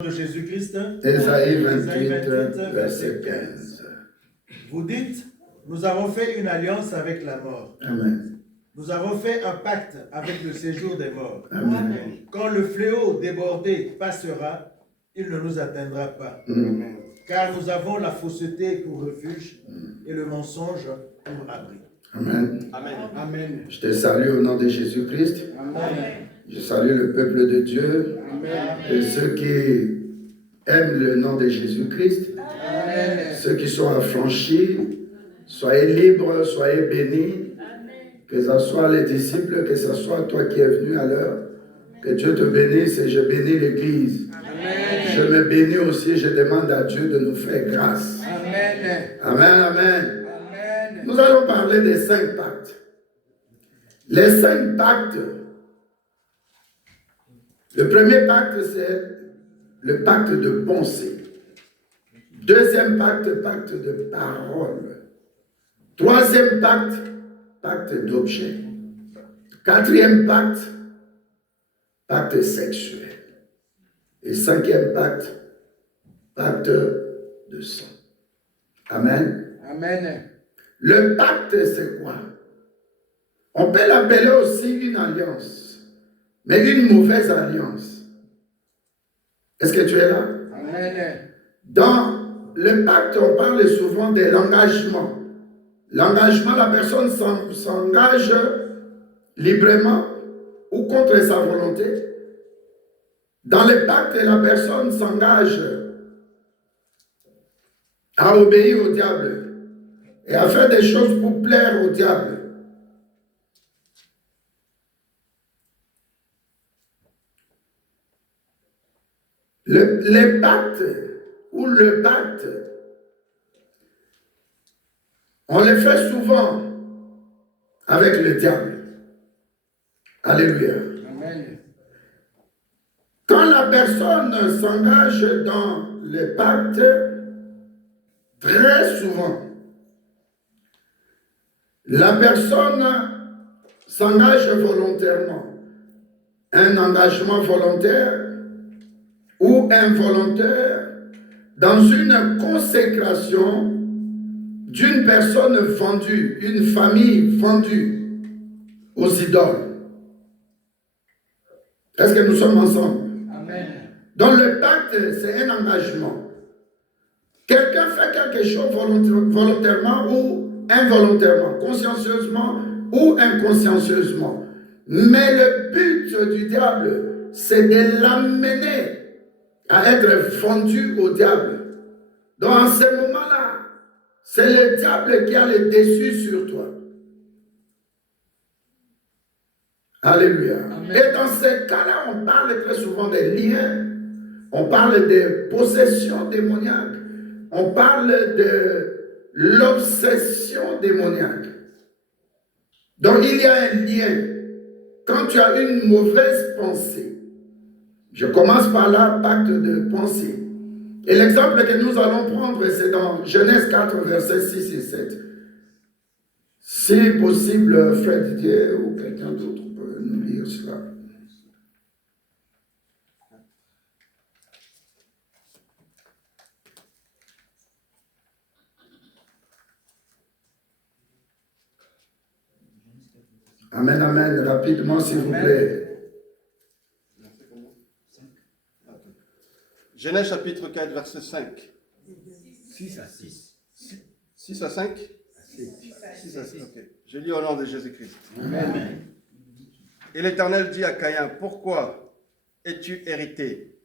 De Jésus-Christ, Ésaïe 28, verset 15. Vous dites, nous avons fait une alliance avec la mort. Amen. Nous avons fait un pacte avec le séjour des morts. Amen. Quand le fléau débordé passera, il ne nous atteindra pas. Car nous avons la fausseté pour refuge et le mensonge pour abri. Amen. Amen. Amen. Je te salue au nom de Jésus-Christ. Amen. Je salue le peuple de Dieu. Amen. Et ceux qui aiment le nom de Jésus-Christ. Amen. Ceux qui sont affranchis. Soyez libres, soyez bénis. Que ce soit les disciples, que ce soit toi qui es venu à l'heure. Que Dieu te bénisse et je bénis l'Église. Je me bénis aussi, je demande à Dieu de nous faire grâce. Amen. Amen, amen. Nous allons parler des 5 pactes. Les 5 pactes. Le premier pacte, c'est le pacte de pensée. Deuxième pacte, pacte de parole. Troisième pacte, pacte d'objet. Quatrième pacte, pacte sexuel. Et cinquième pacte, pacte de sang. Amen. Amen. Le pacte, c'est quoi? On peut l'appeler aussi une alliance, mais une mauvaise alliance. Est-ce que tu es là? Amen. Dans le pacte, on parle souvent de l'engagement. L'engagement, la personne s'engage librement ou contre sa volonté. Dans le pacte, la personne s'engage à obéir au diable et à faire des choses pour plaire au diable. Les pactes ou le pacte, on les fait souvent avec le diable. Alléluia. Amen. Quand la personne s'engage dans le pacte, très souvent, la personne s'engage volontairement. Un engagement volontaire ou involontaire dans une consécration d'une personne vendue, une famille vendue aux idoles. Est-ce que nous sommes ensemble? Amen. Donc le pacte, c'est un engagement. Quelqu'un fait quelque chose volontairement ou involontairement, consciencieusement ou inconsciencieusement. Mais le but du diable, c'est de l'amener à être vendu au diable. Donc en ce moment-là, c'est le diable qui a le dessus sur toi. Alléluia. Amen. Et dans ces cas-là, on parle très souvent des liens, on parle de possession démoniaque, on parle de l'obsession démoniaque. Donc il y a un lien. Quand tu as une mauvaise pensée, je commence par là, pacte de pensée. Et l'exemple que nous allons prendre, c'est dans Genèse 4, versets 6 et 7. Si possible, Fred Didier ou quelqu'un d'autre peut nous lire cela. Amen, amen, rapidement s'il vous plaît. Genèse chapitre 4, verset 5. 6 à 6. 6 à 5? 6 à 6, ok. Je lis au nom de Jésus-Christ. Amen. Et l'Éternel dit à Caïn, pourquoi es-tu hérité?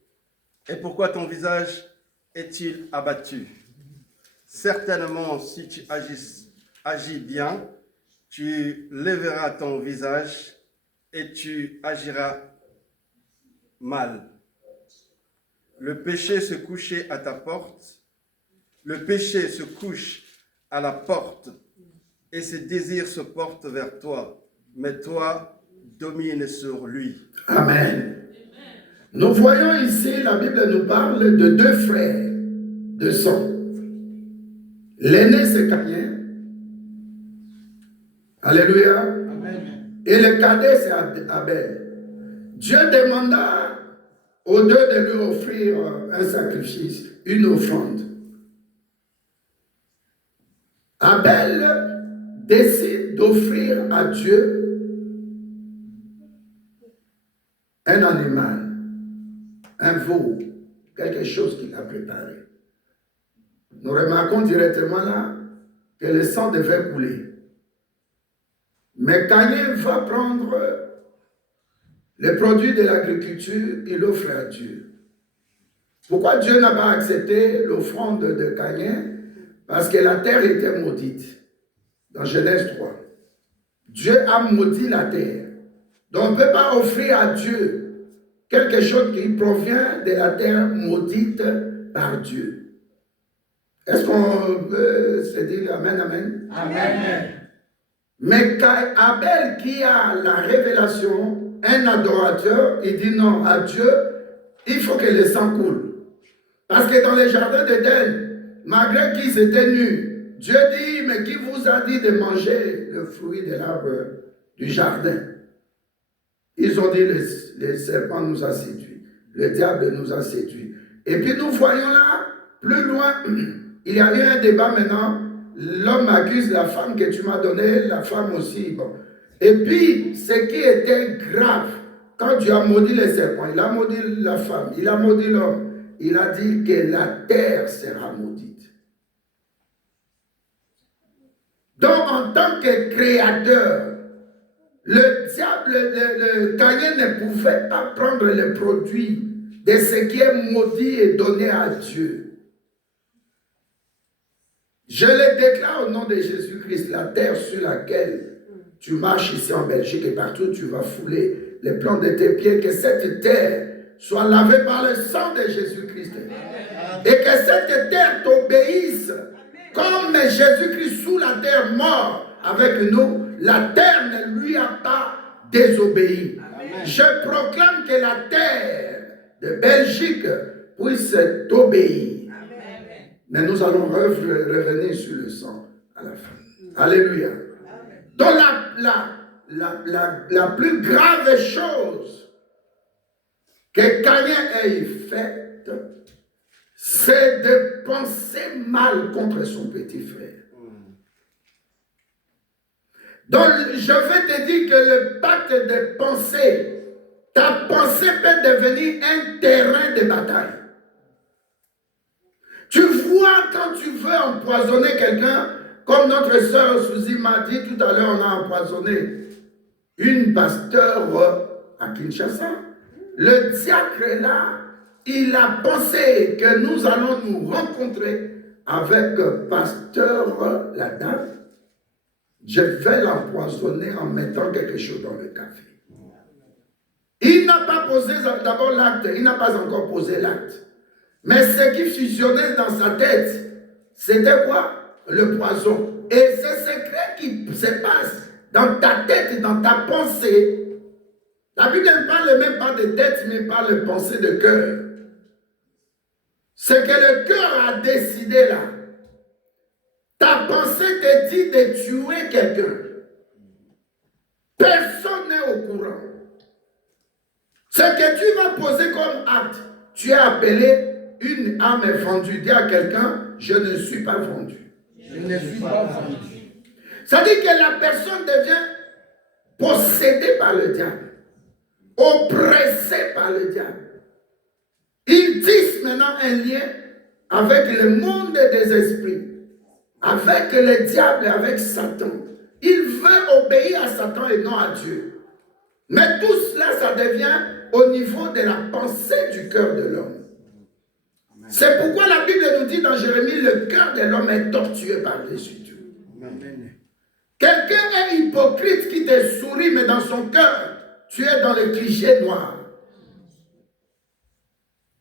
Et pourquoi ton visage est-il abattu? Certainement, si tu agis bien, tu lèveras ton visage et tu agiras mal. Le péché se couchait à ta porte, le péché se couche à la porte et ses désirs se portent vers toi, mais toi, domine sur lui. Amen. Nous voyons ici, la Bible nous parle de 2 frères de sang. L'aîné, c'est Caïn. Alléluia. Amen. 'Et le cadet, c'est Abel. Dieu demanda au lieu de lui offrir un sacrifice, une offrande. Abel décide d'offrir à Dieu un animal, un veau, quelque chose qu'il a préparé. Nous remarquons directement là que le sang devait couler. Mais Caïn va prendre le produit de l'agriculture, il l'offre à Dieu. Pourquoi Dieu n'a pas accepté l'offrande de Caïn? Parce que la terre était maudite. Dans Genèse 3. Dieu a maudit la terre. Donc on ne peut pas offrir à Dieu quelque chose qui provient de la terre maudite par Dieu. Est-ce qu'on peut se dire Amen, Amen? Amen. Mais Abel qui a la révélation, un adorateur, il dit non à Dieu, il faut que le sang coule. Parce que dans les jardins d'Éden, malgré qu'ils étaient nus, Dieu dit, mais qui vous a dit de manger le fruit de l'arbre du jardin? Ils ont dit, le serpent nous a séduits, le diable nous a séduits. Et puis nous voyons là, plus loin, il y a eu un débat maintenant, l'homme accuse la femme que tu m'as donnée, la femme aussi. Bon. Et puis, ce qui était grave, quand Dieu a maudit les serpents, il a maudit la femme, il a maudit l'homme, il a dit que la terre sera maudite. Donc, en tant que créateur, le diable, le Caïn ne pouvait pas prendre le produit de ce qui est maudit et donné à Dieu. Je le déclare au nom de Jésus-Christ, la terre sur laquelle tu marches ici en Belgique et partout tu vas fouler les plans de tes pieds, que cette terre soit lavée par le sang de Jésus-Christ. Et que cette terre t'obéisse. Comme Jésus-Christ sous la terre mort avec nous, la terre ne lui a pas désobéi. Amen. Je proclame que la terre de Belgique puisse t'obéir. Mais nous allons revenir sur le sang à la fin. Alléluia. Amen. Donc la plus grave chose que Caïn ait faite, c'est de penser mal contre son petit frère. Donc, je vais te dire que le pacte de pensée, ta pensée peut devenir un terrain de bataille. Tu vois, quand tu veux empoisonner quelqu'un, comme notre sœur Suzy m'a dit tout à l'heure, on a empoisonné une pasteur à Kinshasa. Le diacre là, il a pensé que nous allons nous rencontrer avec pasteur la dame. Je vais l'empoisonner en mettant quelque chose dans le café. Il n'a pas posé d'abord l'acte, il n'a pas encore posé l'acte. Mais ce qui fusionnait dans sa tête, c'était quoi? Le poison. Et ce secret qui se passe dans ta tête et dans ta pensée, la Bible ne parle même pas de tête, mais parle de pensée de cœur. Ce que le cœur a décidé là. Ta pensée te dit de tuer quelqu'un. Personne n'est au courant. Ce que tu vas poser comme acte, tu es appelé une âme vendue. Dis à quelqu'un, je ne suis pas vendu. Je ne suis pas vendu. Ça dit que la personne devient possédée par le diable, oppressée par le diable. Ils tissent maintenant un lien avec le monde des esprits, avec le diable et avec Satan. Il veut obéir à Satan et non à Dieu. Mais tout cela, ça devient au niveau de la pensée du cœur de l'homme. C'est pourquoi la Bible nous dit dans Jérémie, le cœur de l'homme est tortueux par-dessus Dieu. Quelqu'un est hypocrite qui te sourit, mais dans son cœur, tu es dans le cliché noir.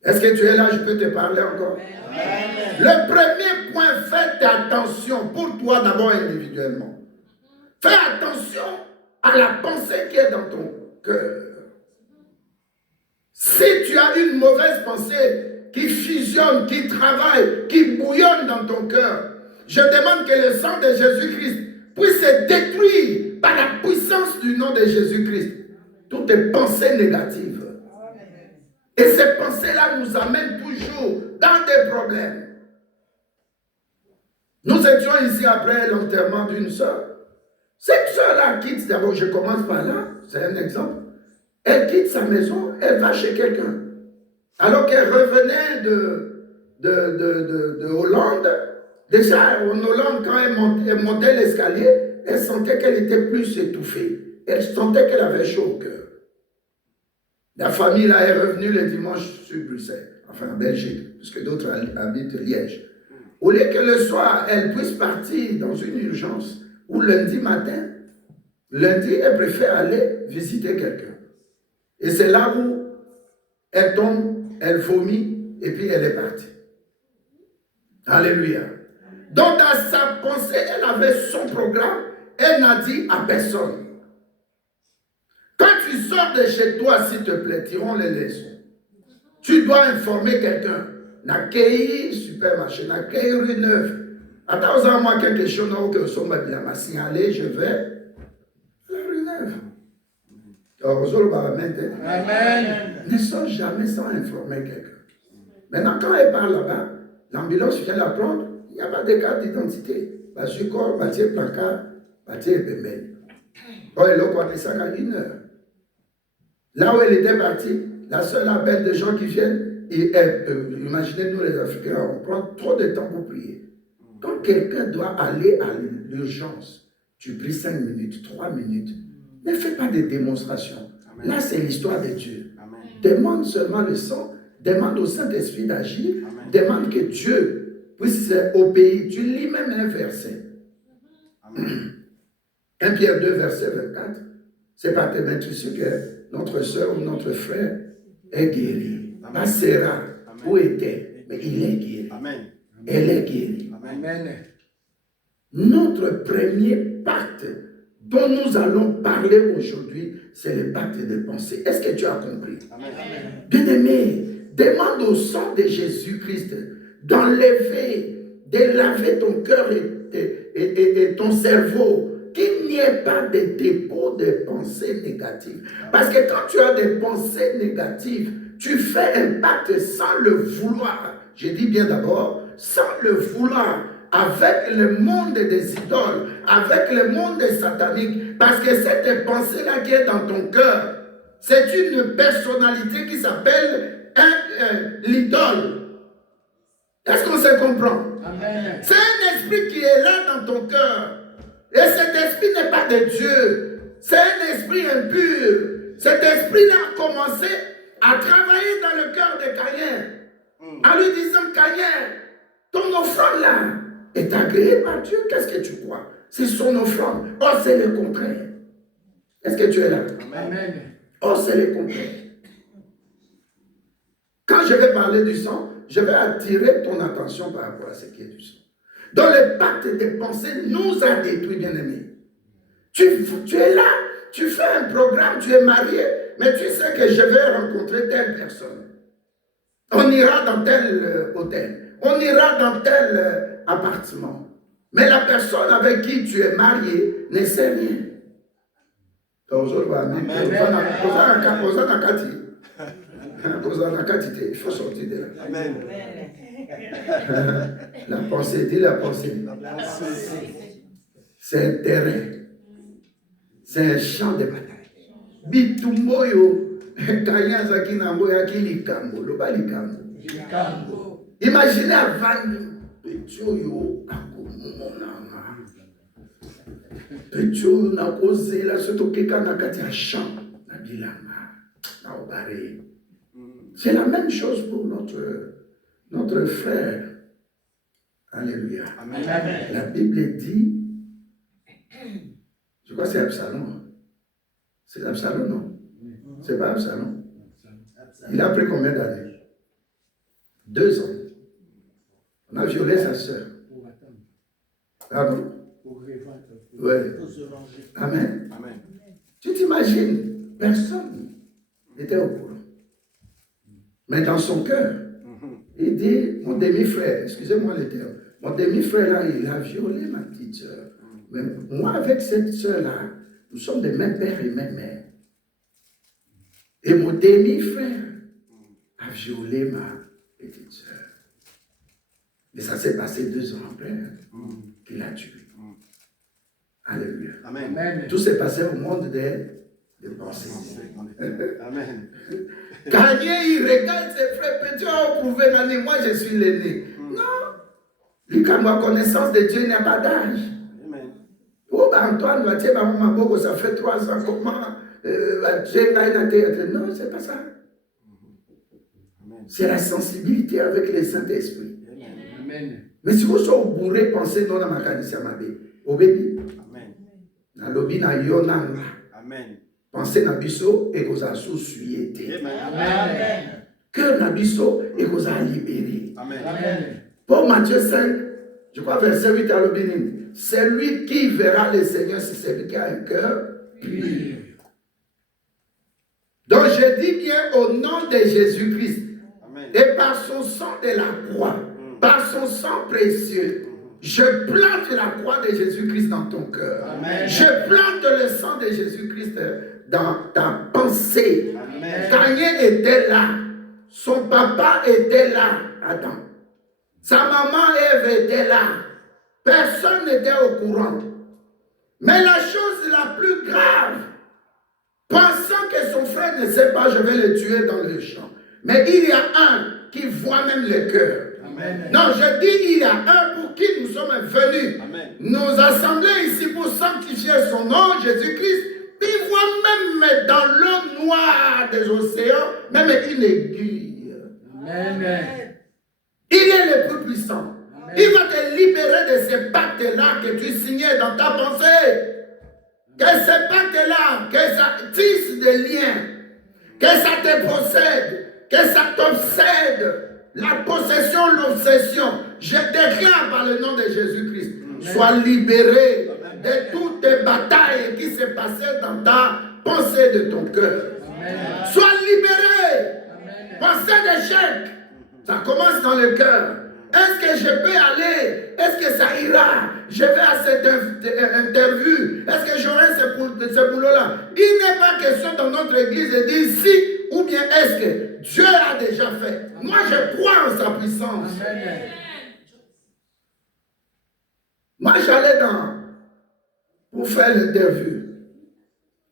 Est-ce que tu es là? Je peux te parler encore? Amen. Le premier point, fais attention pour toi d'abord individuellement. Fais attention à la pensée qui est dans ton cœur. Si tu as une mauvaise pensée qui fusionne, qui travaille, qui bouillonne dans ton cœur, je demande que le sang de Jésus-Christ puisse se détruire par la puissance du nom de Jésus-Christ. Toutes tes pensées négatives. Et ces pensées-là nous amènent toujours dans des problèmes. Nous étions ici après l'enterrement d'une sœur. Cette sœur-là quitte, d'abord je commence par là, c'est un exemple. Elle quitte sa maison, elle va chez quelqu'un. Alors qu'elle revenait de Hollande, déjà en Hollande, quand elle montait l'escalier, elle sentait qu'elle était plus étouffée. Elle sentait qu'elle avait chaud au cœur. La famille là est revenue le dimanche sur Bruxelles, enfin en Belgique, puisque d'autres habitent Liège. Au lieu que le soir, elle puisse partir dans une urgence, ou lundi matin, lundi, elle préfère aller visiter quelqu'un. Et c'est là où elle tombe, elle vomit, et puis elle est partie. Alléluia. Donc dans sa pensée, elle avait son programme, elle n'a dit à personne. Quand tu sors de chez toi, s'il te plaît, tirons les leçons. Tu dois informer quelqu'un. N'accueillir supermarché, n'accueillir rue neuve. Attends, moi quelque chose, non, que son m'a signalé, je vais à la rue neuve. Amen. Ne sors jamais sans informer quelqu'un. Maintenant, quand elle part là-bas, l'ambulance vient la prendre, il n'y a pas de carte d'identité. Parce que quand bâtir placard, bâtir pembel. Oh, elle a quoi ça à 1 heure. Là où elle était partie, la seule appel des gens qui viennent, et imaginez nous les Africains, on prend trop de temps pour prier. Quand quelqu'un doit aller à l'urgence, tu pries 5 minutes, 3 minutes. Ne fais pas de démonstration. Amen. Là, c'est l'histoire de Dieu. Amen. Demande seulement le sang, demande au Saint-Esprit d'agir, demande que Dieu puisse obéir. Tu lis même un verset. Amen. 1 Pierre 2, verset 24. C'est pas tellement sûr que notre soeur ou notre frère est guéri. Pas sera où était, mais il est guéri. Amen. Elle est guérie. Amen. Notre premier pacte dont nous allons parler aujourd'hui, c'est le pacte de pensée. Est-ce que tu as compris? Amen. Bien-aimé, demande au sang de Jésus-Christ d'enlever, de laver ton cœur et ton cerveau, qu'il n'y ait pas de dépôt de pensées négatives. Parce que quand tu as des pensées négatives, tu fais un pacte sans le vouloir. Je dis bien d'abord, sans le vouloir, avec le monde des idoles, avec le monde des sataniques. Parce que cette pensée-là qui est dans ton cœur, c'est une personnalité qui s'appelle l'idole. Est-ce qu'on se comprend? Amen. C'est un esprit qui est là dans ton cœur. Et cet esprit n'est pas de Dieu. C'est un esprit impur. Cet esprit-là a commencé à travailler dans le cœur de Caïn. En lui disant, Caïn, ton offrande là est agréée par Dieu. Qu'est-ce que tu crois? C'est son offrande. Oh, c'est le contraire. Est-ce que tu es là? Amen. Oh, c'est le contraire. Quand je vais parler du sang, je vais attirer ton attention par rapport à ce qui est du sang. Dans le pacte des pensées nous a détruits, bien-aimés. Tu es là, tu fais un programme, tu es marié, mais tu sais que je vais rencontrer telle personne. On ira dans tel hôtel, on ira dans tel appartement. Mais la personne avec qui tu es marié ne sait rien. Il faut sortir de là. Amen. La pensée, dis la pensée. C'est un terrain. C'est un champ de bataille. Bitumboyo, Kayazaki Namboya Kilikambo, le Balikambo. Imaginez avant Petioyo, Akomonama. Petio na osé la surtout quelqu'un n'a qu'à dire champ, na bilama, na obare. C'est la même chose pour notre frère. Alléluia. Amen. La Bible dit, je crois que c'est Absalom. C'est Absalom, non? C'est pas Absalom. Il a pris combien d'années? 2 ans. On a violé sa sœur. Pardon? Oui. Amen. Amen. Tu t'imagines, personne n'était au courant. Mais dans son cœur, il dit, mon demi-frère, excusez-moi le terme, mon demi-frère là, il a violé ma petite sœur. Mais moi, avec cette sœur-là, nous sommes des mêmes pères et mêmes mères. Et mon demi-frère, violé ma petite soeur. Mais ça s'est passé 2 ans après qu'il a tué. Alléluia. Amen. Tout s'est passé au monde des pensées. Amen. Kanye, il regarde ses frères petits, oh, prouver l'année, moi je suis l'aîné. Non. Lui, quand ma connaissance de Dieu n'a pas d'âge. Amen. Oh, bah, Antoine, ça fait 3 ans, comment non, c'est pas ça. C'est la sensibilité avec le Saint-Esprit. Amen. Mais si vous êtes bourré, pensez non à ma canisse à ma bé. Au bébé. Amen. Na lobi na yonanga. Amen. Pensez na biso et que ça sous-suété. Amen. Que na biso et que ça libéré. Amen. Pour Matthieu 5, je crois verset 8 à l'obénin. C'est lui qui verra le Seigneur si c'est lui qui a un cœur pur. Donc je dis bien au nom de Jésus-Christ et par son sang de la croix, par son sang précieux, je plante la croix de Jésus-Christ dans ton cœur. Amen. Je plante le sang de Jésus-Christ dans ta pensée. Caïn était là. Son papa était là. Adam. Sa maman Ève était là. Personne n'était au courant. Mais la chose la plus grave, pensant que son frère ne sait pas, je vais le tuer dans le champ. Mais il y a un qui voit même le cœur. Amen. Non, je dis, il y a un pour qui nous sommes venus. Amen. Nous assembler ici pour sanctifier son nom, Jésus-Christ. Il voit même dans l'eau noire des océans, même une aiguille. Amen. Il est le plus puissant. Amen. Il va te libérer de ces pactes-là que tu signais dans ta pensée. Que ces pactes-là, que ça tisse des liens, que ça te possède, que ça t'obsède. La possession, l'obsession. Je déclare par le nom de Jésus-Christ. Sois libéré de toutes tes batailles qui se passaient dans ta pensée de ton cœur. Sois libéré. Pensée d'échec. Ça commence dans le cœur. Est-ce que je peux aller? Est-ce que ça ira? Je vais à cette interview. Est-ce que j'aurai ce boulot-là? Il n'est pas question dans notre église de dire si ou bien est-ce que Dieu a déjà fait. Moi, je crois en sa puissance. Amen. Moi, j'allais pour faire l'interview.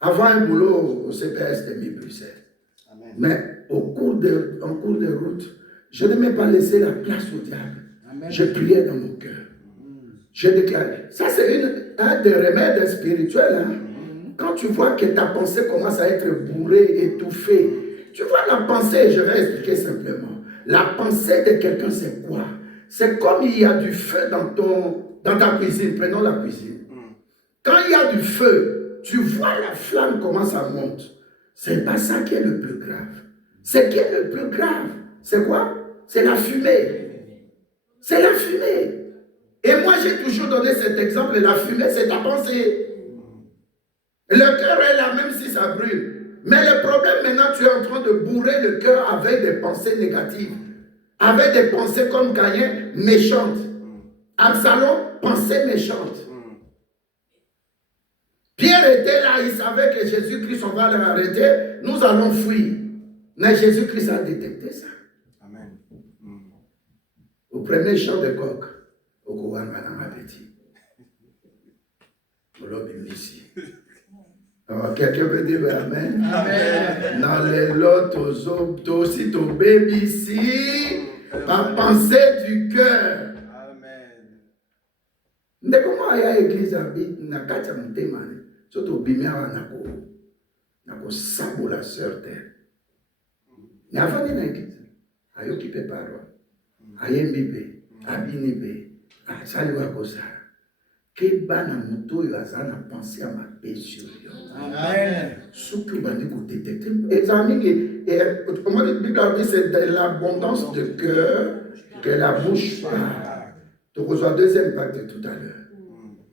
Avoir un boulot au CPS de Bruxelles. Mais en cours de route, je ne m'ai pas laissé la place au diable. Amen. Je priais dans mon cœur. Je déclarais. Ça, c'est un des remèdes spirituels. Hein? Quand tu vois que ta pensée commence à être bourrée, étouffée, tu vois la pensée, je vais expliquer simplement. La pensée de quelqu'un, c'est quoi? C'est comme il y a du feu dans ta cuisine. Prenons la cuisine. Quand il y a du feu, tu vois la flamme commence à monter. C'est pas ça qui est le plus grave. Ce qui est le plus grave, c'est quoi? C'est la fumée. C'est la fumée. Et moi, j'ai toujours donné cet exemple. La fumée, c'est ta pensée. Le cœur est là, même si ça brûle. Mais le problème, maintenant, tu es en train de bourrer le cœur avec des pensées négatives. Avec des pensées comme Caïn, méchantes. Absalom, pensée méchante. Pierre était là, il savait que Jésus-Christ, on va l'arrêter. Nous allons fuir. Mais Jésus-Christ a détecté ça. Amen. Au premier chant de coq, au Kouan Madame Appétit. Au lobby ici. Quelqu'un peut dire Amen. Amen. Dans les lots, aussi ton bébé ici, par pensée du cœur. Amen. Mais comment il y a l'église à Nakacha Moutemane? Surtout Bimia Nako Sabo la sœur terre. Mais avant de l'église, ayo qui peut parler, ayembibe, abinibe, saliwa kosa. Que bana muto yo azana penser à ma paix sur yo. Amen. Ce que bani ko détecter. Examine comment la Bible dit c'est de l'abondance de cœur que la bouche parle. Donc on voit deuxième partie tout à l'heure.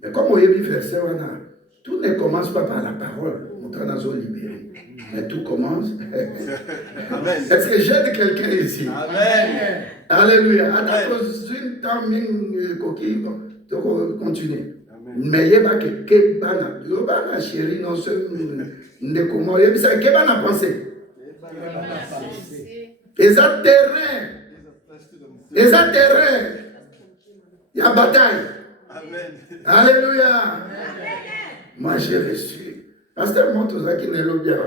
Mais comme on y a dit verset tout ne commence pas par la parole. On a libéré. Mais tout commence. Amen. Est-ce que j'aide quelqu'un ici? Amen. Alléluia. Une temps coquille. Donc continue. Mais il n'y a pas que bana. Il y a pas chérie non seulement. Ne comment il y a ça que bana pensée. Les terrain. Les terrain. Il y a bataille. Amen. Alléluia. Moi, j'ai reçu. Pasteur Montosa qui n'est pas bien.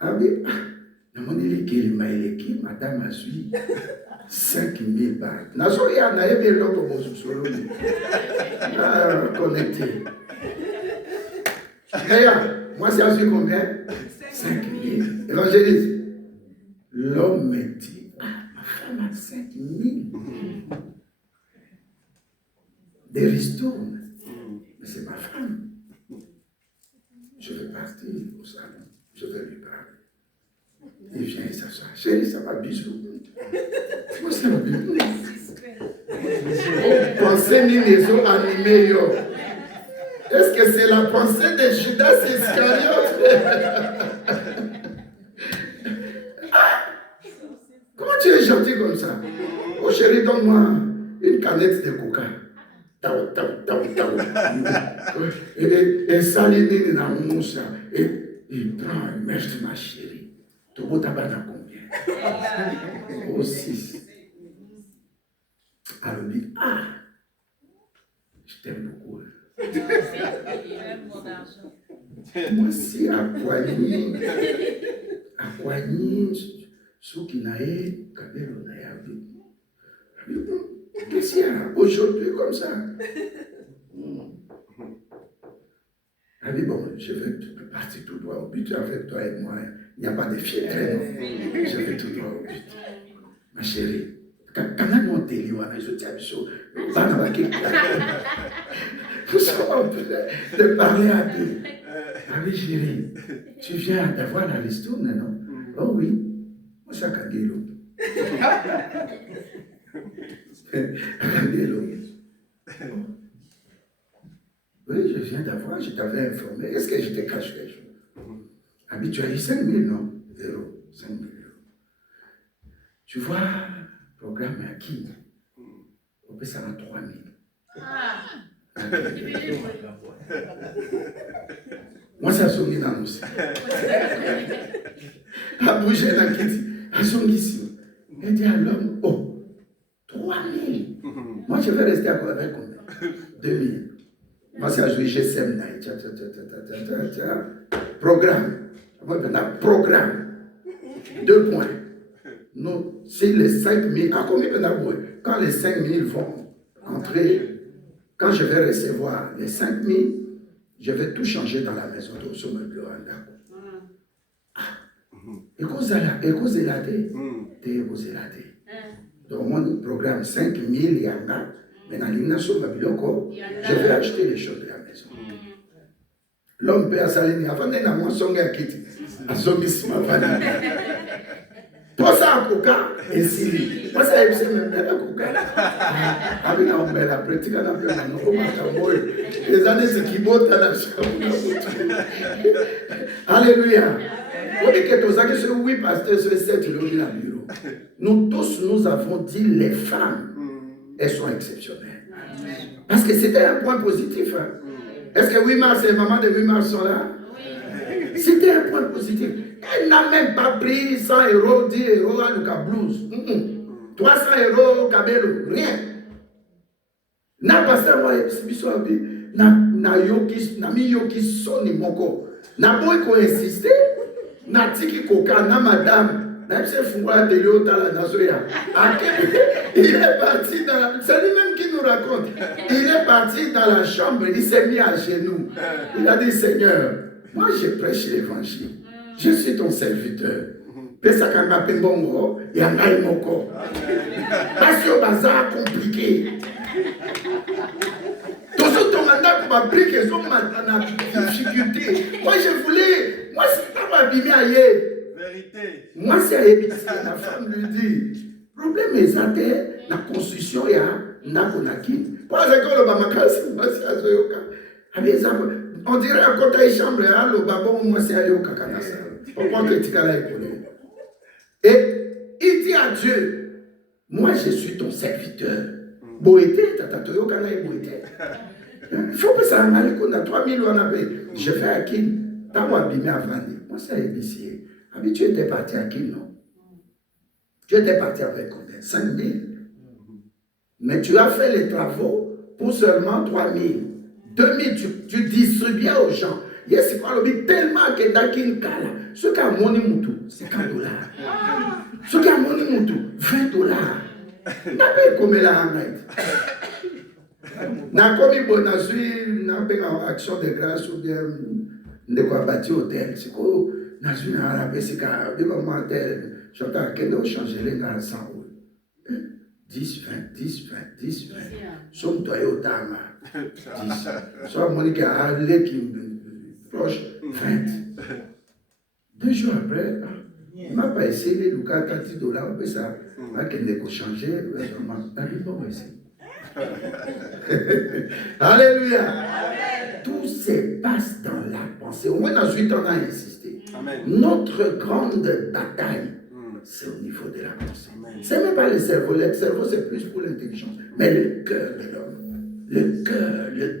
Ah oui. Madame a suivi 5000 balles. Nazoya n'a pas eu l'homme pour solo. Connecté. Regarde, moi, c'est à combien? 5000. Évangéliste. L'homme me dit, ma femme a 5000. Des ristournes. Mais c'est ma femme. Je vais partir au salon. Je vais lui parler. Il vient et s'assoit. Chérie, ça va bisou. Moi, ça va bisou. Pensez ni les autres animés, yo. Est-ce que c'est la pensée de Judas Iscariote? Comment tu es gentil comme ça? Oh chérie, donne-moi une canette de coca. Tao, tao, tao, tao. Et ça, il a moussa. Et il prend un mèche de ma chérie. Tu vas t'abattre combien? Oh, 6. Alors, il dit, je t'aime beaucoup. Moi, si à Poigny, ceux qui n'aient pas qu'est-ce qu'il y a aujourd'hui comme ça? Ah oui, bon, je vais partir tout droit au but avec toi et moi. Il n'y a pas de fierté, non? Je vais tout droit au but. Ma chérie, quand même on télé, je tiens à chaud. Nous sommes en train de parler à deux. Ah oui, chérie, tu viens d'avoir la ristourne, non? Oh oui. Moi, c'est Kagelo. Oui, je viens d'avoir, je t'avais informé. Est-ce que je te cache quelque chose? Ah, mais tu as eu 5 000, non? 0, 5 000 euros. Tu vois, le programme est acquis. On peut s'en 3 000. Moi, ça a sonné dans nous. A bougé la kitty. A sonné ici. Elle dit à l'homme, oh, 3 000. Moi, je vais rester avec combien? 2 000. Moi, c'est à jouer GSM. Programme. Programme. 2 points. Non, c'est les 5 000. À combien on a besoin? Quand les 5 000 vont entrer, quand je vais recevoir les 5 000, je vais tout changer dans la maison. Donc, mon programme 5 000 yanga, mais dans l'imnation, je vais acheter les choses de la maison. L'homme peut s'aligner avant d'aller à mon son à quitter. À son mission, pour ça, un coca, et si. Moi, ça c'est même un coca. Avec un bel après-midi, on a fait les années, c'est qui montent à la chambre. Alléluia. On dit que tous ceux qui sont oui, pasteur, c'est 7 euros dans le bureau. Nous tous, nous avons dit les femmes, elles sont exceptionnelles. Parce que c'était un point positif. Hein. Est-ce que 8 mars et les mamans de 8 mars sont là? C'était un point positif. Elle n'a même pas pris 100 euros, 10 euros à Luca Blues. 300 euros, Kabelo, rien. Na pasteur, moi, na mi yoki soni moko. Na boy ko insister, na tiki koka, na madame, na se fungwa télé au tala na soya. Il est parti dans, c'est lui-même qui nous raconte. Il est parti dans la chambre, il s'est mis à genoux. Il a dit, Seigneur, moi je prêche l'évangile. Je suis ton serviteur. Pesakanga Pembongo, Yangai Moko. Parce que le bazar compliqué. Tous ton mandat pour m'appliquer, ils ont ma difficulté. Moi je voulais, moi c'est pas m'abîmer ailleurs. Vérité. Moi c'est ailleurs, la femme lui dit. Problème est ça, la construction ya nakonaki. Pour la école le bamakasi, moi c'est à Zoyoka. On dirait à côté de chambre, le babon, moi c'est à Yoka Kanasa. Pourquoi que tu as école? Et il dit à Dieu, moi je suis ton serviteur. Boété, tatatoyo kanaï boété. Il faut que ça aille qu'on a 3 000 on a payé. Je fais à qui? T'as abîmé à vendre. Moi c'est épicier. Tu étais parti à qui, non? Tu étais parti avec combien? 5 000. Mais tu as fait les travaux pour seulement 3 000. 2 000, tu distribuais aux gens. Yes, tellement que Dakin Kala, ce qui a money moutou, c'est 4 $. Ce qui a money moutou, 20 $. N'a pas comme la n'a commis bon n'a pas action de grâce ou bien de quoi bâtir hôtel. C'est quoi? N'a une arabe, c'est qu'à des moments tel, j'entends qu'elle a changé les dans 100 €. 10, 20, 10, 20, 10, 20. Somme toi au tama. 10. Soit Monique a allé qui proche 20. 2 jours après, il ne m'a pas essayé de Lucas 40 $. Mais ça, qu'elle n'a pas changé. Alléluia. Tout se passe dans la pensée. Au moins dans 8 ans, on a insisté. Amen. Notre grande bataille, c'est au niveau de la pensée. Ce n'est même pas le cerveau. Le cerveau, c'est plus pour l'intelligence. Mais le cœur de l'homme. Le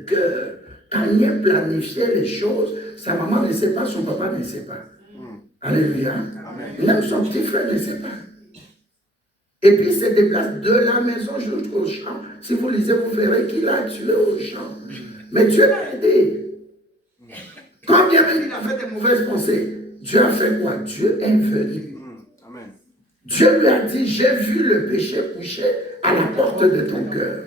cœur. Quand il a planifié les choses, sa maman ne sait pas, son papa ne sait pas. Alléluia. Même son petit frère ne sait pas. Et puis il se déplace de la maison jusqu'au champ. Si vous lisez, vous verrez qu'il a tué au champ. Mais Dieu l'a aidé. Quand bien même il a fait des mauvaises pensées, Dieu a fait quoi? Dieu est venu. Amen. Dieu lui a dit, j'ai vu le péché coucher à la porte de ton cœur.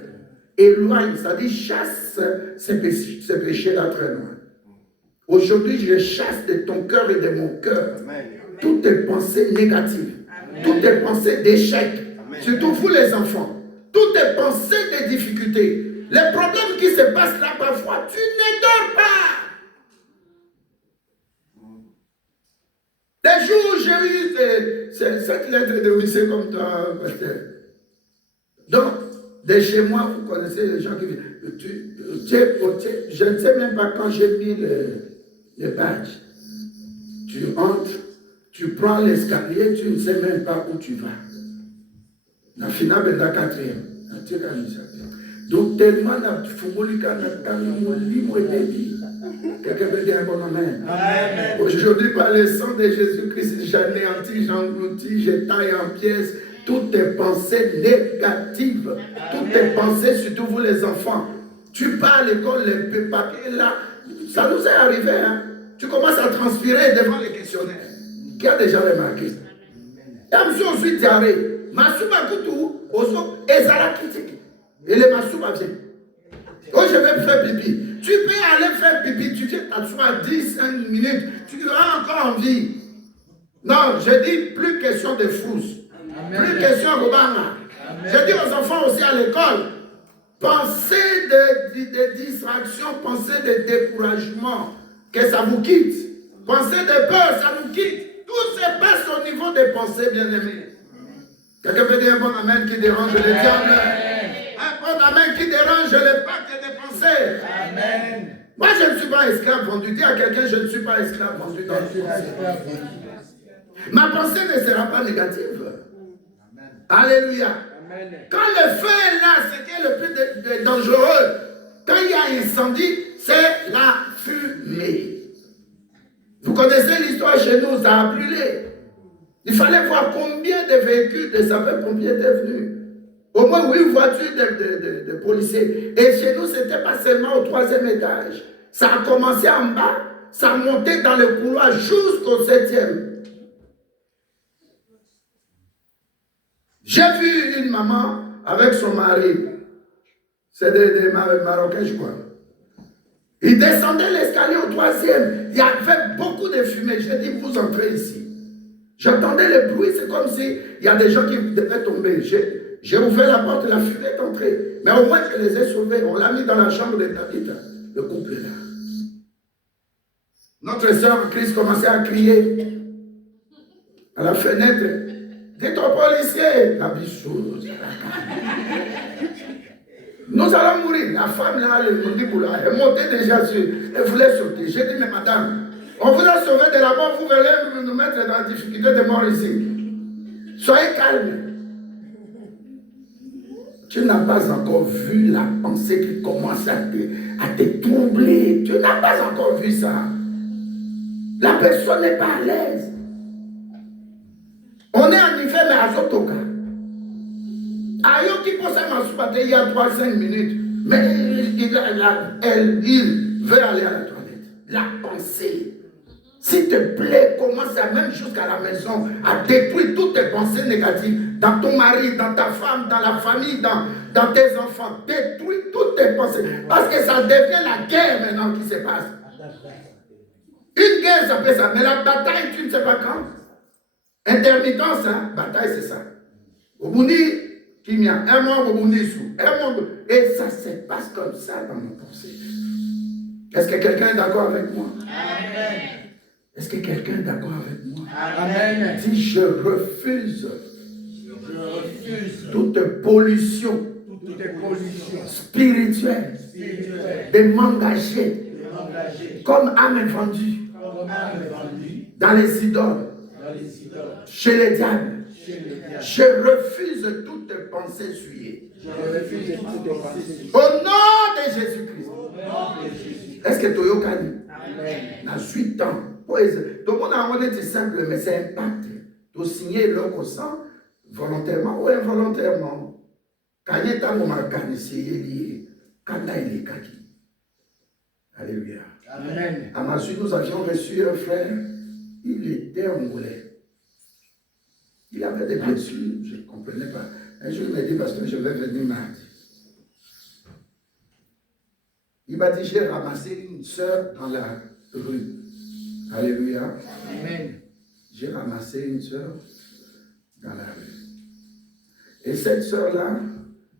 Éloigne, ça dit chasse ces péchés-là très loin. Aujourd'hui, je chasse de ton cœur et de mon cœur toutes tes pensées négatives, toutes tes pensées d'échec. Surtout vous les enfants, toutes tes pensées de difficultés, les problèmes qui se passent là parfois, tu ne dors pas. Des jours où j'ai eu cette lettre de lycée comme toi, pasteur. Donc, de chez moi, vous connaissez les gens qui je ne sais même pas quand j'ai mis le badge. Tu entres, tu prends l'escalier, tu ne sais même pas où tu vas. Na final de la 4e. Donc tellement na fumulika na tango libre de vie. Quelqu'un peut dire un bon amen. Aujourd'hui, par le sang de Jésus-Christ, j'anéantis, j'engloutis, je taille en pièces toutes tes pensées négatives, toutes tes pensées, surtout vous les enfants. Tu pars à l'école, les papiers là, ça nous est arrivé. Hein? Tu commences à transpirer devant les questionnaires. Qui a déjà remarqué? Et je suis ensuite diarrhée. Masuba Koutou, Oso, Ezara critique. Et les Masuba viennent. Oh, je vais faire pipi. Tu peux aller faire pipi, tu t'assois 10-5 minutes, tu as encore envie. Non, je dis plus question de frousse. Plus question Obama. Je dis aux enfants aussi à l'école, pensez de distraction, pensez de découragement, que ça vous quitte. Pensez de peur, ça nous quitte. Tout se passe au niveau des pensées, bien-aimés. Quelqu'un peut dire un bon amen qui dérange le diable. Un bon amen qui dérange les pactes des pensées. Amen. Moi, je ne suis pas esclave vendu. Dis à quelqu'un, je ne suis pas esclave vendu dans le pensée. Ma pensée ne sera pas négative. Amen. Alléluia. Amen. Quand le feu est là, ce qui est le plus dangereux, quand il y a incendie, c'est la fumée. Vous connaissez l'histoire chez nous, ça a brûlé. Il fallait voir combien de véhicules de sapeurs-pompiers étaient venus. Au moins 8 voitures de policiers. Et chez nous, ce n'était pas seulement au 3e étage. Ça a commencé en bas, ça a monté dans le couloir jusqu'au 7e. J'ai vu une maman avec son mari. C'est des Marocains, je crois. Ils descendaient l'escalier au 3e. Il y avait beaucoup de fumée. J'ai dit, vous entrez ici. J'entendais le bruit, c'est comme s'il y a des gens qui devaient tomber. J'ai ouvert la porte, la fumée est entrée. Mais au moins, je les ai sauvés. On l'a mis dans la chambre de David. Le couple est là. Notre sœur en Christ commençait à crier à la fenêtre. Dites au policier, la bichou. Nous allons mourir. La femme là, elle est montée déjà sur. Elle voulait sauter. J'ai dit, mais madame, on vous a sauvé de la mort, vous voulez nous mettre dans la difficulté de mort ici. Soyez calme. Tu n'as pas encore vu la pensée qui commence à te troubler. Tu n'as pas encore vu ça. La personne n'est pas à l'aise. On est en hiver, mais azotoka. Ayo qui pose un il y a 3-5 minutes. Mais il veut aller à la toilette. La pensée. S'il te plaît, commence à même jusqu'à la maison à détruire toutes tes pensées négatives. Dans ton mari, dans ta femme, dans la famille, dans tes enfants. Détruis toutes tes pensées. Parce que ça devient la guerre maintenant qui se passe. Une guerre, ça fait ça. Mais la bataille, tu ne sais pas quand. Intermittence, hein? Bataille, c'est ça. Au Bundi, Kimia, un mois au Bundi sous. Et ça se passe comme ça dans nos pensées. Est-ce que quelqu'un est d'accord avec moi? Amen. Est-ce que quelqu'un est d'accord avec moi? Amen. Si je refuse toute pollution spirituelle de m'engager comme âme vendue dans les idoles, chez les diables, je refuse toute pensée souillée. Au nom de Jésus-Christ. Est-ce que tu as eu dans 8 ans? Tout le monde a dit simple, mais c'est impact. Tu signes le sang volontairement ou involontairement. Quand il est temps de m'organiser, quand il est kaki. Alléluia. Amen. À ma suite, nous avions reçu un frère. Il était angolais. Il avait des blessures, je ne comprenais pas. Un jour, il m'a dit, parce que je vais venir mardi. Il m'a dit, j'ai ramassé une sœur dans la rue. Alléluia. Amen. J'ai ramassé une sœur dans la rue. Et cette sœur-là,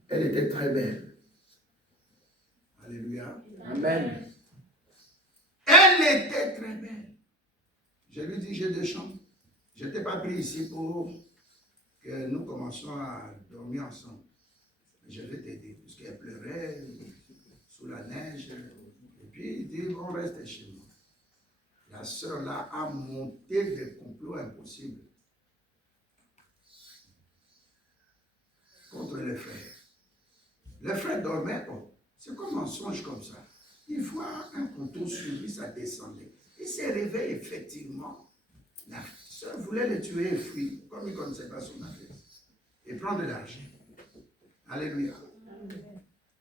elle était très belle. Alléluia. Amen. Elle était très belle. Je lui dis, j'ai 2 chambres. Je n'étais pas pris ici pour que nous commencions à dormir ensemble. Je vais t'aider. Parce qu'elle pleurait sous la neige. Et puis il dit, on reste chez nous. La sœur là a monté des complots impossibles contre les frères. Les frères dormaient. Oh, c'est comme un songe comme ça. Il voit un couteau sur lui, ça descendait. Il s'est réveillé effectivement. La sœur voulait le tuer et fuir, comme il ne connaissait pas son affaire. Et prendre de l'argent. Alléluia.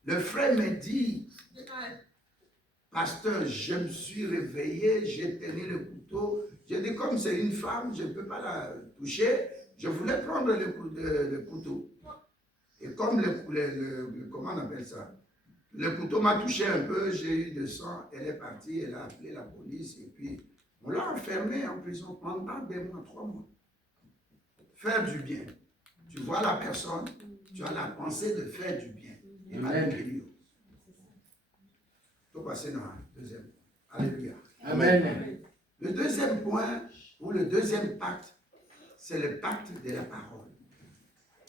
Le frère me dit, pasteur, je me suis réveillé, j'ai tenu le couteau. J'ai dit, comme c'est une femme, je ne peux pas la toucher. Je voulais prendre le couteau. Et comme comment on appelle ça? Le couteau m'a touché un peu, j'ai eu du sang, elle est partie, elle a appelé la police et puis on l'a enfermée en prison pendant 2 mois, 3 mois. Faire du bien. Tu vois la personne, tu as la pensée de faire du bien. Et Amen. Il faut passer dans le deuxième point. Alléluia. Amen. Le deuxième point, ou le deuxième pacte, c'est le pacte de la parole.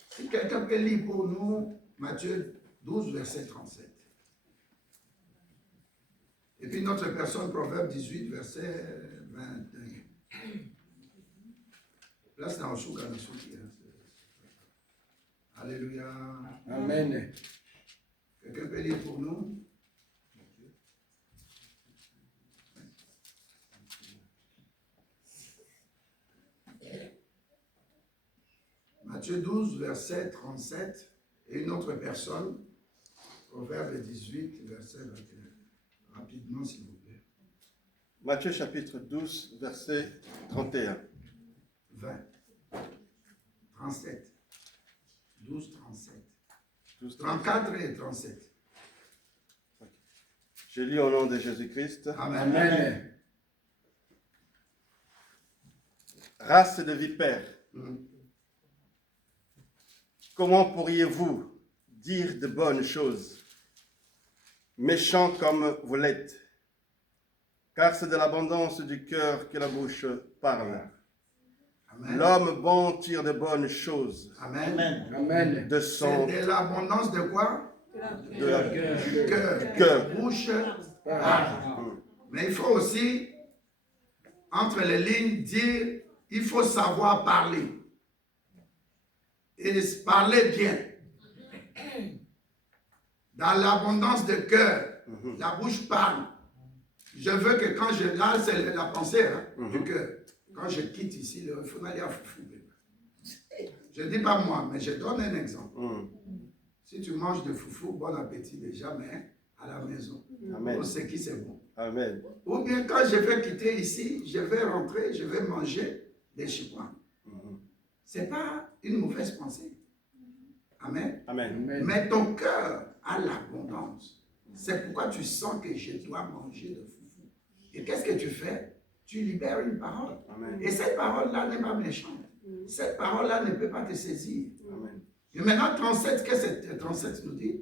Si quelqu'un peut lire pour nous Matthieu 12, verset 37. Et puis notre personne, Proverbe 18, verset 21. Là, c'est dans le souk. Alléluia. Amen. Quelqu'un peut lire pour nous? Matthieu 12, verset 37. Et une autre personne, Proverbe 18, verset 21. Rapidement, s'il vous plaît. Matthieu chapitre 12, verset 31. 20. 37. 12, 37. 12, 34 et 37. Je lis au nom de Jésus-Christ. Amen. Amen. Race de vipères. Comment pourriez-vous dire de bonnes choses, méchants comme vous l'êtes? Car c'est de l'abondance du cœur que la bouche parle. Amen. L'homme bon tire de bonnes choses. Amen. Amen. De son... C'est de l'abondance de quoi? Du cœur. La bouche parle. Mais il faut aussi, entre les lignes, dire, il faut savoir parler. Et parler bien. Dans l'abondance de cœur, la bouche parle. Je veux que quand je... Là, c'est la pensée du cœur. Quand je quitte ici, il faut aller à Foufou. Je ne dis pas moi, mais je donne un exemple. Mm. Si tu manges de foufou, bon appétit déjà, mais à la maison. Amen. On sait qui c'est bon. Amen. Ou bien quand je vais quitter ici, je vais rentrer, je vais manger des chipouins. Mhm. Ce n'est pas une mauvaise pensée. Amen. Amen. Mais ton cœur a l'abondance. C'est pourquoi tu sens que je dois manger de foufou. Et qu'est-ce que tu fais? Tu libères une parole. Amen. Et cette parole-là n'est pas méchante. Cette parole-là ne peut pas te saisir. Amen. Et maintenant, 37, qu'est-ce que 37 nous dit?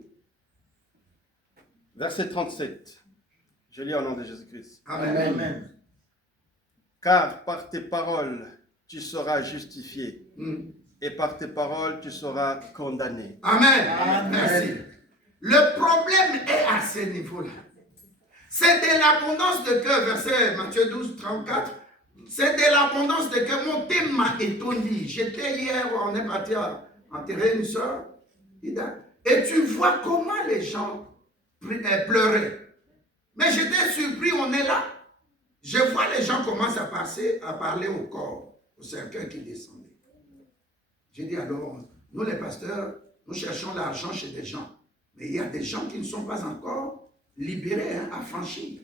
Verset 37. Je lis au nom de Jésus-Christ. Amen. Amen. Car par tes paroles, tu seras justifié, Mm. et par tes paroles, tu seras condamné. Amen. Amen. Merci. Le problème est à ce niveau-là. C'est de l'abondance de cœur, verset Matthieu 12, 34. C'est de l'abondance de cœur. Mon thème m'a étonné. J'étais hier, on est parti enterrer une soeur, Ida, et tu vois comment les gens pleuraient. Mais j'étais surpris, on est là. Je vois les gens commencent à parler au corps, au cercueil qui descendait. J'ai dit alors, nous les pasteurs, nous cherchons l'argent chez des gens. Mais il y a des gens qui ne sont pas encore libérés, hein, affranchis.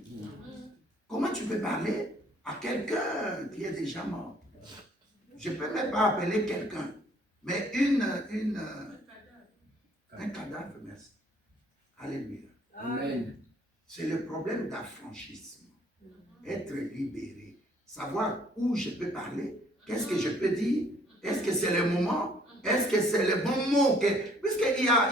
Comment tu peux parler à quelqu'un qui est déjà mort? Je ne peux même pas appeler quelqu'un, mais un cadavre, merci. Alléluia. Amen. C'est le problème d'affranchissement. Être libéré. Savoir où je peux parler. Qu'est-ce que je peux dire? Est-ce que c'est le moment? Est-ce que c'est le bon mot? Puisqu'il y a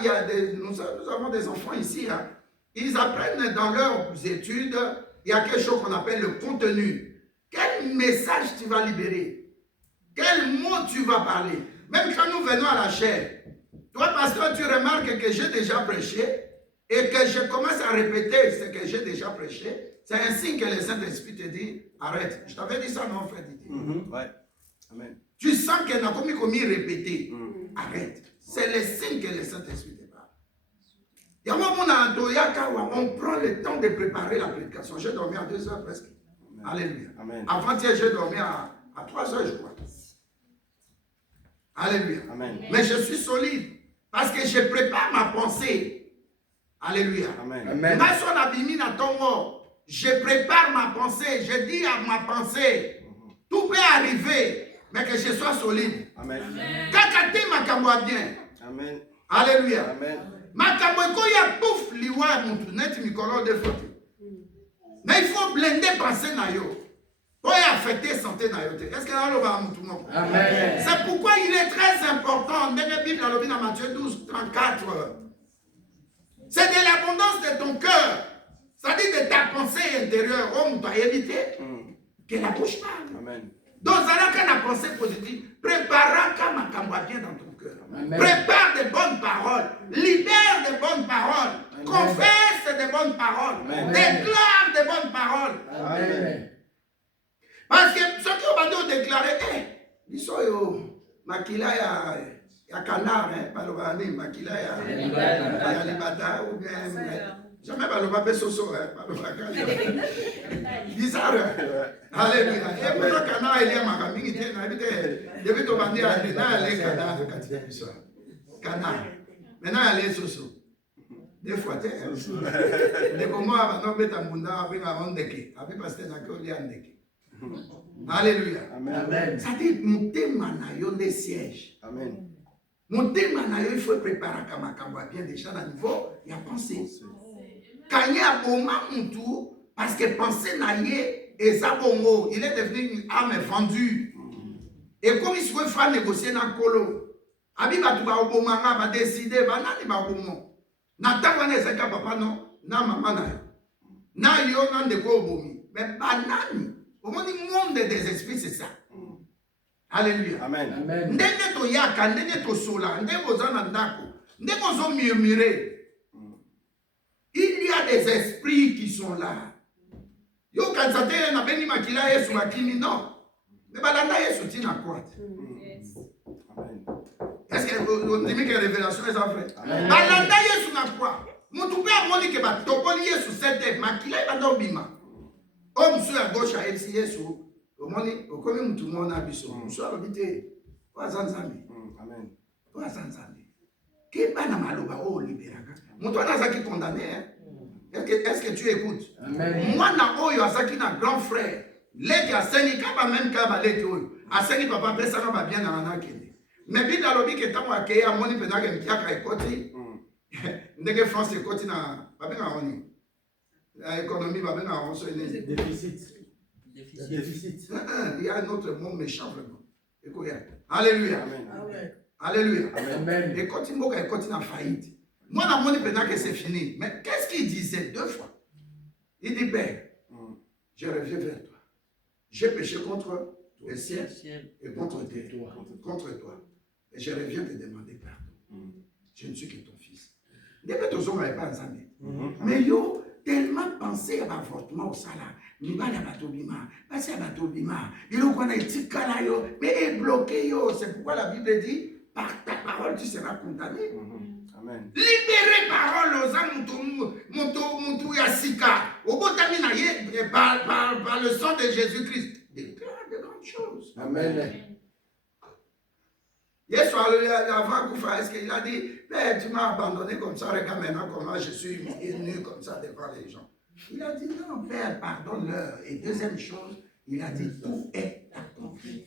nous avons des enfants ici. Hein, ils apprennent dans leurs études, il y a quelque chose qu'on appelle le contenu. Quel message tu vas libérer? Quel mot tu vas parler? Même quand nous venons à la chair, toi, pasteur, tu remarques que j'ai déjà prêché et que je commence à répéter ce que j'ai déjà prêché. C'est un signe que le Saint-Esprit te dit, arrête. Je t'avais dit ça, non, frère Didier? Ouais. Amen. Tu sens qu'elle n'a commis répéter. Mm. Arrête. C'est le signe que le Saint-Esprit te parle. Il y a un moment, on prend le temps de préparer la prédication. J'ai dormi à 2 heures presque. Amen. Alléluia. Amen. Avant-hier, j'ai dormi à 3 heures, je crois. Alléluia. Amen. Mais je suis solide parce que je prépare ma pensée. Alléluia. Amen. Amen. Je prépare ma pensée. Je dis à ma pensée, tout peut arriver, mais que je sois solide. Amen. Kakate makambo bien. Amen. Alléluia. Amen. Makambo ya pouf liwa mutu net mikolo de faute. Mais il faut blender pensée na yo. Pour affecter santé na yo. Est-ce que là va mutu moko? Amen. C'est pourquoi il est très important. Dans la Bible, dans Matthieu 12, 34. C'est de l'abondance de ton cœur. C'est-à-dire de ta pensée intérieure. Oh, tu as évité que la bouche parle. Amen. Donc, ça quand la pensée positive, prépare bien dans ton cœur. Amen. Prépare de bonnes paroles. Libère de bonnes paroles. Amen. Confesse de bonnes paroles. Amen. Déclare de bonnes paroles. Amen. Parce que ceux qui ont déclaré, ils sont makila ya canard, palobani, makila ya libata, ou bien, jamais paloba pe soso, paloba canard. Bizarre. Alléluia. Et pour le canard, il y a ma famille qui est depuis ton bandit à aller canard, canard. Maintenant, elle est soso. Des fois, tu sais, comment on va mettre un munda avec un ondeke, avec parce que n'a que ondeke. Alléluia. Amen. Ça dit, mon thème a des sièges. Amen. Mon thème il faut préparer à bien déjà à niveau, il y a pensé. Quand il y a un moment, parce que penser naïe et ça bongo, il est devenu une âme vendue. Et comme il se fait faire négocier dans le colo, Abiba tu vas au bon moment, va décider, va n'aller pas au bon moment. N'attends pas ça papa non, na maman na yo na de quoi au bomi. Mais banani, au monde des esprits c'est ça. Alléluia. Amen. Amen. Ndenge to yaka, ndenge to sola, ndenge ozana ndako, ndenge ozo murmurer. Il y a des esprits qui sont là. Yo kansate na beni makila Yesu makini non. Mais balanda Yesu tina quoi? Amen. Est-ce que vous aimez que la révélation est vrai? Amen. Balanda Yesu na quoi? Mutu pe amoni ke ba topoli Yesu sete makila bando bima. O musu ya gauche a esi Yesu. Omoni okomi mutu mona biso. Musu abite. Wazanzami. Amen. Toi, Sanzambi. Qui est pas dans Maloba, oh, libéraka. Mon toi, n'a qui condamné, hein? Est-ce que tu écoutes? Amen. Moi, na oyo, azaki na grand frère. Leki a sengi kaba même kaba leki oyo. A sengi papa pesa na ba bien na anakende. Mais bi la lobi ke tamu akeye amoni pena ke mkiaka ekoti. Ndenge France ekoti na ba benga oni. La économie ba benga on so ene. Déficit. Déficit. Il y a un autre mot méchant vraiment. Écoute. Alléluia. Amen. Alléluia. Amen. Et quand il m'a continué à faillite. Moi, dans mon époque, que c'est fini. Mais qu'est-ce qu'il disait 2 fois? Il dit, Père, je reviens vers toi. J'ai péché contre le ciel et contre toi. Et je reviens te demander pardon. Je ne suis que ton fils. Depuis tout ça, on n'avait pas ensemble. Mais yo, tellement pensé à l'avortement au salaire. Il va à Batobima, passer à Batobima. Il a été yo, mais il est bloqué yo. C'est pourquoi la Bible dit, par ta parole, tu seras condamné. Amen. Libérez parole aux âmes, mon yasika. Au bout de par le sang de Jésus-Christ. De grandes choses. Amen. Hier soir, avant Koufa, est-ce qu'il a dit, Père, tu m'as abandonné comme ça, regarde maintenant comment je suis nu comme ça devant les gens. Il a dit, non, Père, pardonne-leur. Et deuxième chose, il a dit, tout est accompli.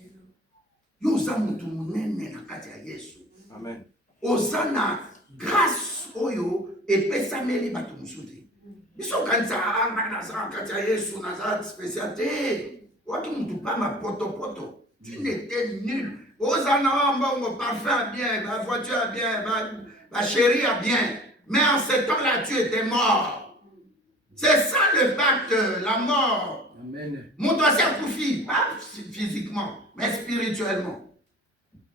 Yosa mutumunene na kati ya Yesu. Amen. Osana grâce oyo epesameli bato musuti. Biso kanisa anga na sa kati ya Yesu na sa spécialité. Watu mutu pa ma poto. Tu n'étais nul. Osana mbongo parfum bien, ma voiture bien, ma chérie a bien. Mais en ce temps-là, tu étais mort. C'est ça le pacte, la mort. Amen. Mon doigt s'est accoufi, pas physiquement, mais spirituellement.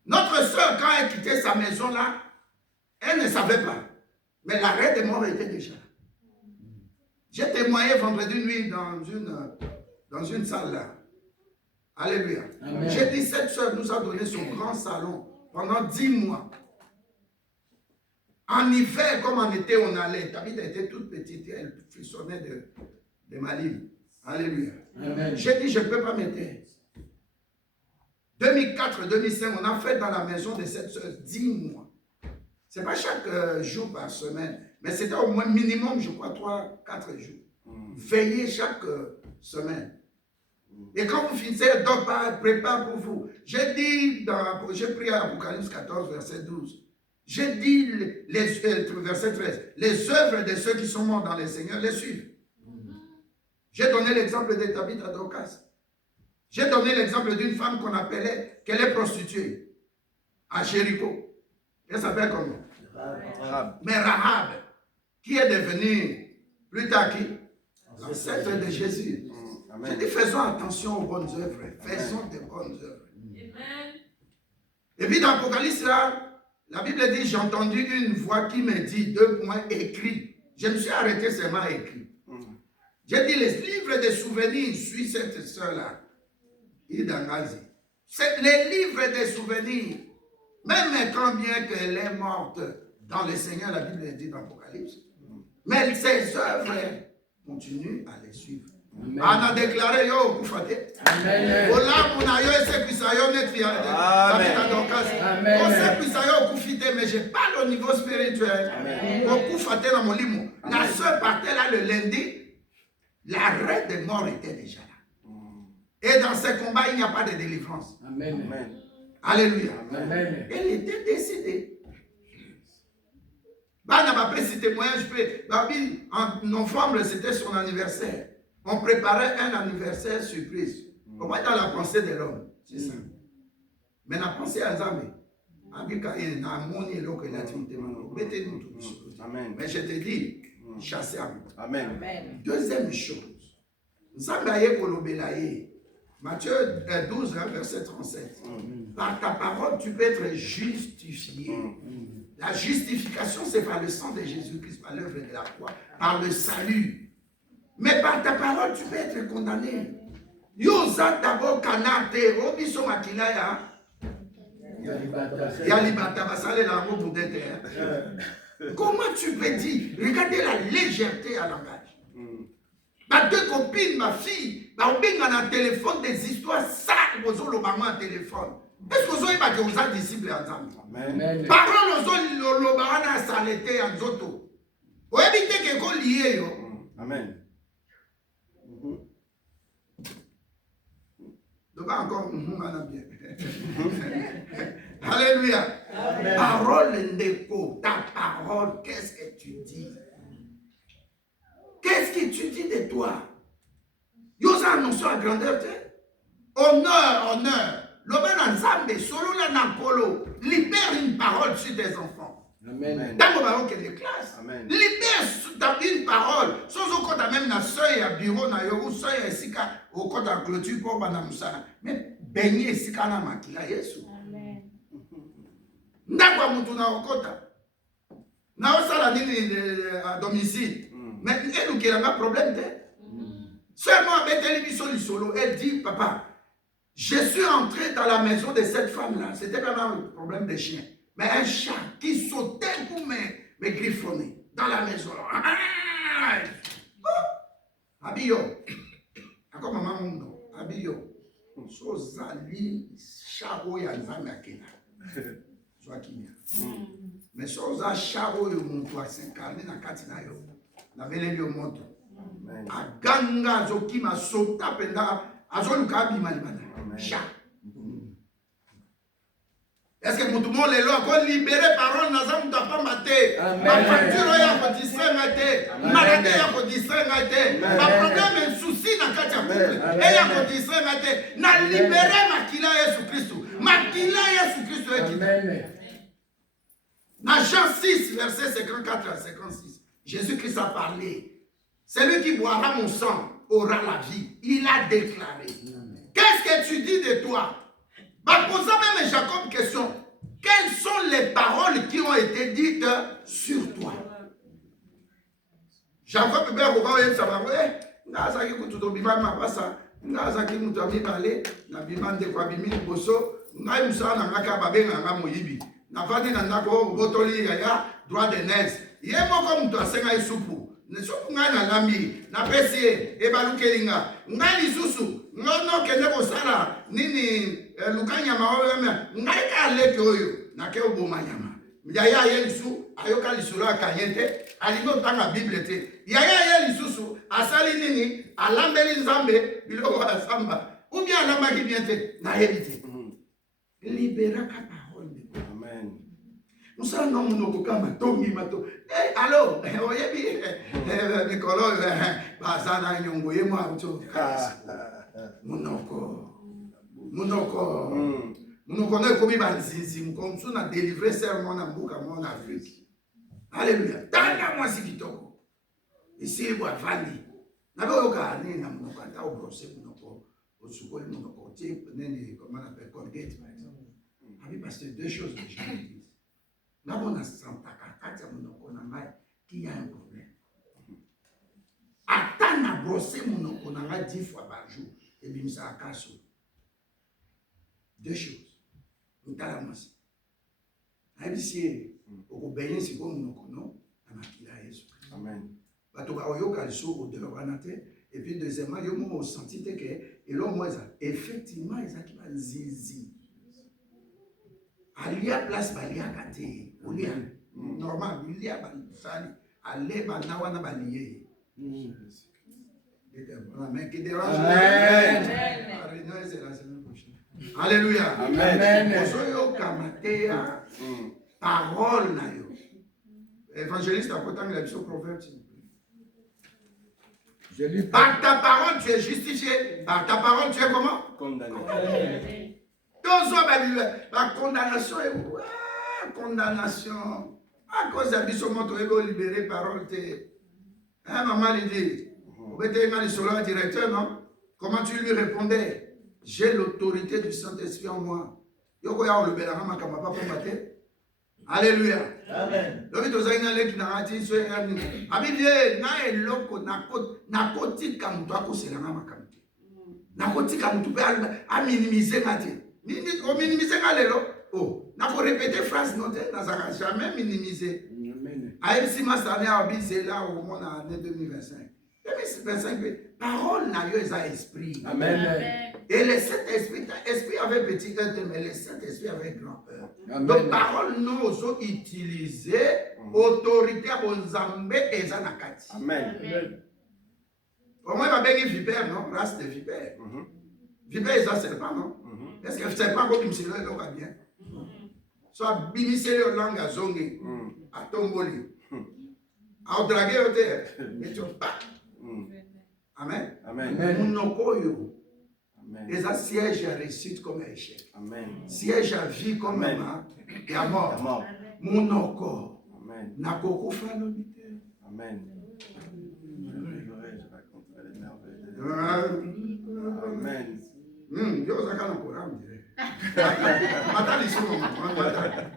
Notre soeur, quand elle quittait sa maison là, elle ne savait pas. Mais l'arrêt de mort était déjà là. J'ai témoigné vendredi nuit dans une salle là. Alléluia. Amen. J'ai dit, cette soeur nous a donné son grand salon pendant 10 mois. En hiver, comme en été, on allait. Tabitha était toute petite et elle frissonnait de Mali. Alléluia. Amen. J'ai dit, je ne peux pas m'aider. 2004-2005, on a fait dans la maison de cette soeur 10 mois. Ce n'est pas chaque jour par semaine, mais c'était au moins minimum, je crois, 3-4 jours. Veillez chaque semaine. Et quand vous finissez, donc, prépare pour vous. J'ai dit, j'ai pris à Apocalypse 14, verset 12. J'ai dit, verset 13, les œuvres de ceux qui sont morts dans les Seigneurs les suivent. J'ai donné l'exemple de Tabitha Dorcas. J'ai donné l'exemple d'une femme qu'on appelait, qu'elle est prostituée, à Jéricho. Elle s'appelle comment? Rahab. Mais Rahab, qui est devenue plus tard qui? L'ancêtre de Jésus. Amen. J'ai dit, faisons attention aux bonnes œuvres. Faisons des bonnes œuvres. Et puis dans l'Apocalypse, là, la Bible dit, j'ai entendu une voix qui me dit, 2 points, écrit. Je me suis arrêté seulement à écrit. J'ai dit, les livres de souvenirs suivent cette soeur-là. Idangazi. C'est les livres de souvenirs. Même quand bien qu'elle est morte dans le Seigneur, la Bible dit dans l'Apocalypse. Mais ses œuvres continuent à les suivre. On a déclaré, yo, koufate. Amen. Ola, mona yo, ese kusayo, netri, Amen. on sait kusayo, koufite, mais je parle au niveau spirituel. On koufate dans mon limo. La soeur partait là le lundi, l'arrêt de mort était déjà là. Et dans ce combat, il n'y a pas de délivrance. Amen. Amen. Alléluia. Amen. Elle était décédée. Bah, n'a pas pris ce témoignage. En novembre, c'était son anniversaire. On préparait un anniversaire surprise. On va dans la pensée de l'homme. C'est ça. Mais la pensée à Zambé. Amen. Mais je te dis, chasser à vous. Amen. Deuxième chose. Zambaye Kolobelaye. Matthieu 12, verset 37. Par ta parole, tu peux être justifié. La justification, c'est par le sang de Jésus-Christ, par l'œuvre de la croix, par le salut. Mais par ta parole, tu peux être condamné. Yosa d'abord kanate, obiso makilaya. Yalibata basale la robe d'être. Comment tu peux dire? Regardez la légèreté à langage. Ma 2 copines, ma fille, on a un téléphone des histoires sales aux autres maman téléphone. Est-ce que vous avez pas que disciples ensemble? Amen. Parole aux l'obana saleté en zoto. Vous évitez que vous liez. Amen. Donc encore, on a bien. Alléluia. Amen. Parole ndeko, ta parole, qu'est-ce que tu dis? Qu'est-ce que tu dis de toi? Yosa annonçons à grandeur, honneur, honneur. L'obana nzambe, solo la nankolo, libère une parole sur tes enfants. Amen. Dans le ballon que les classes, Amen. libère une parole. Sans au compte même na seuil à bureau na yo, seuil à sika, au compte à clôture pour banamusana. Mais baigner sika na makila Yesu. Ndakwa mutu na okota. Na osala nini à domicile. Mais elle nous qui a un problème de. Seulement avec elle solo, elle dit papa, je suis entré dans la maison de cette femme-là. C'était pas un problème de chien. Mais un chat qui sautait pour me griffonner dans la maison. Abiyo. Encore maman mundo. Abiyo. Sozali charo ya nzambe akena. Soit kimia. Mais soza charo yo muntu asenkarne na kati na yo. Na vele yo moto. Aganga azokima sota penda azoluka abima libana. Chat. Est-ce que tout le monde est là pour libérer parole dans un monde maté? Ma facture est à distinguer maté. Maladie est à distinguer maté. Ma problème est souci dans quatre couple. Elle est à distinguer maté. Na libéré ma kila Jésus Christ. Ma kila Jésus Christ est qui? Dans Jean 6 verset 54 à 56, Jésus-Christ a parlé. Celui qui boira mon sang aura la vie. Il a déclaré. Qu'est-ce que tu dis de toi? Posant même Jacob question. Quelles sont les paroles qui ont été dites sur toi? Jacob peut dire ça va ouais. Nazaki kututo bima mapasa. Nazaki mutami balé. Na bimande kwa bimini boso. Ngai musana ngaka babenga nga moyibi. Na fadi na ndako botoli ya droit de nes. Yemo comme toi senga isupu. Nesupu ngai na lambi. Na pesi e balukelinga. Ngai lisusu. Ngono kende kosala nini lukanya maoyama ngai ka leke oyo na ke oboma nyama yaya yelisu ayoka lisura kanyente alino tanga bible te yaya yelisusu asali nini alambeli nzambe biloko asamba ou bien alamba ki bien te na yebite libéra ka parole de Amen. nous sommes non monoko kama tongi mato allo oyebi mikolo bazana nyongo yemo auto Monoko. Monoko na komi banzinzi mkomsu na délivrer serment na mbuka mon Afrique. Alléluia. Tanga moi si kitoko. Ici bo avandi. Na bo yoka ni na monoko ata o brosser monoko. O sukoli monoko tie nene comment on appelle Colgate par exemple. Abi parce que deux choses que je dis. Na bona santa kati ya monoko na ngai qui y a un problème. Ata na brosser monoko na ngai 10 fois par jour. Et bien, ça a cassé. Deux choses. Nous t'allons aussi. Aïe, au bénin, c'est comme nous connaissons, à Makila Jésus. Amen. Parce que au Yokalso, au Deloranate, et puis deuxièmement, il y a un senti que, et là, moi, effectivement, il y a qui va zizi. Il y a place, il y a gâté, il y a normal, il y a sali, allez, banawana balié. Amen. Qui dérange. Amen. La réunion c'est la semaine prochaine. Alléluia. Amen. Osoyo kamatea parole na yo. Évangéliste à côté de la vision proverbe. Je lis Par ta parole tu es justifié. Par ta parole tu es comment? Condamné. La condamnation est condamnation. À cause de l'abissement, tu es libéré parole. Hein, maman lui dit. Vous êtes le directeur, non? Comment tu lui répondais? J'ai l'autorité du Saint-Esprit en moi. Alléluia. Amen. Répéter phrase, non, jamais minimiser. AFC Master c'est là au monde en 2025. 2025, parole n'a eu un esprit. Amen. Et le Saint-Esprit, l'Esprit avait petit E, mais le Saint-Esprit avait grand E. Amen. Donc, parole, nous osons utiliser autorité à Bonzambe et Zanakati. Amen. Au moins, il va bien vipère, non? Race de vipère. Vipère, ça, c'est pas, non? Est-ce que c'est pas comme c'est là, il va bien? Soit bimissé le langue à zongi, à tomboli, à draguer au terre, et tu pas. Amen. Amen. Monokoyo. Amen. Et ça siège à réussite comme un échec. Amen. Siège à vie comme un Amen. mort. Et à La mort. mort. Monoko. Amen. Nakoko fanonite. Amen. Je vivrai, je raconterai les merveilles de Dieu. Amen. Yo zaka na Coran dire. Mata lisomo mata.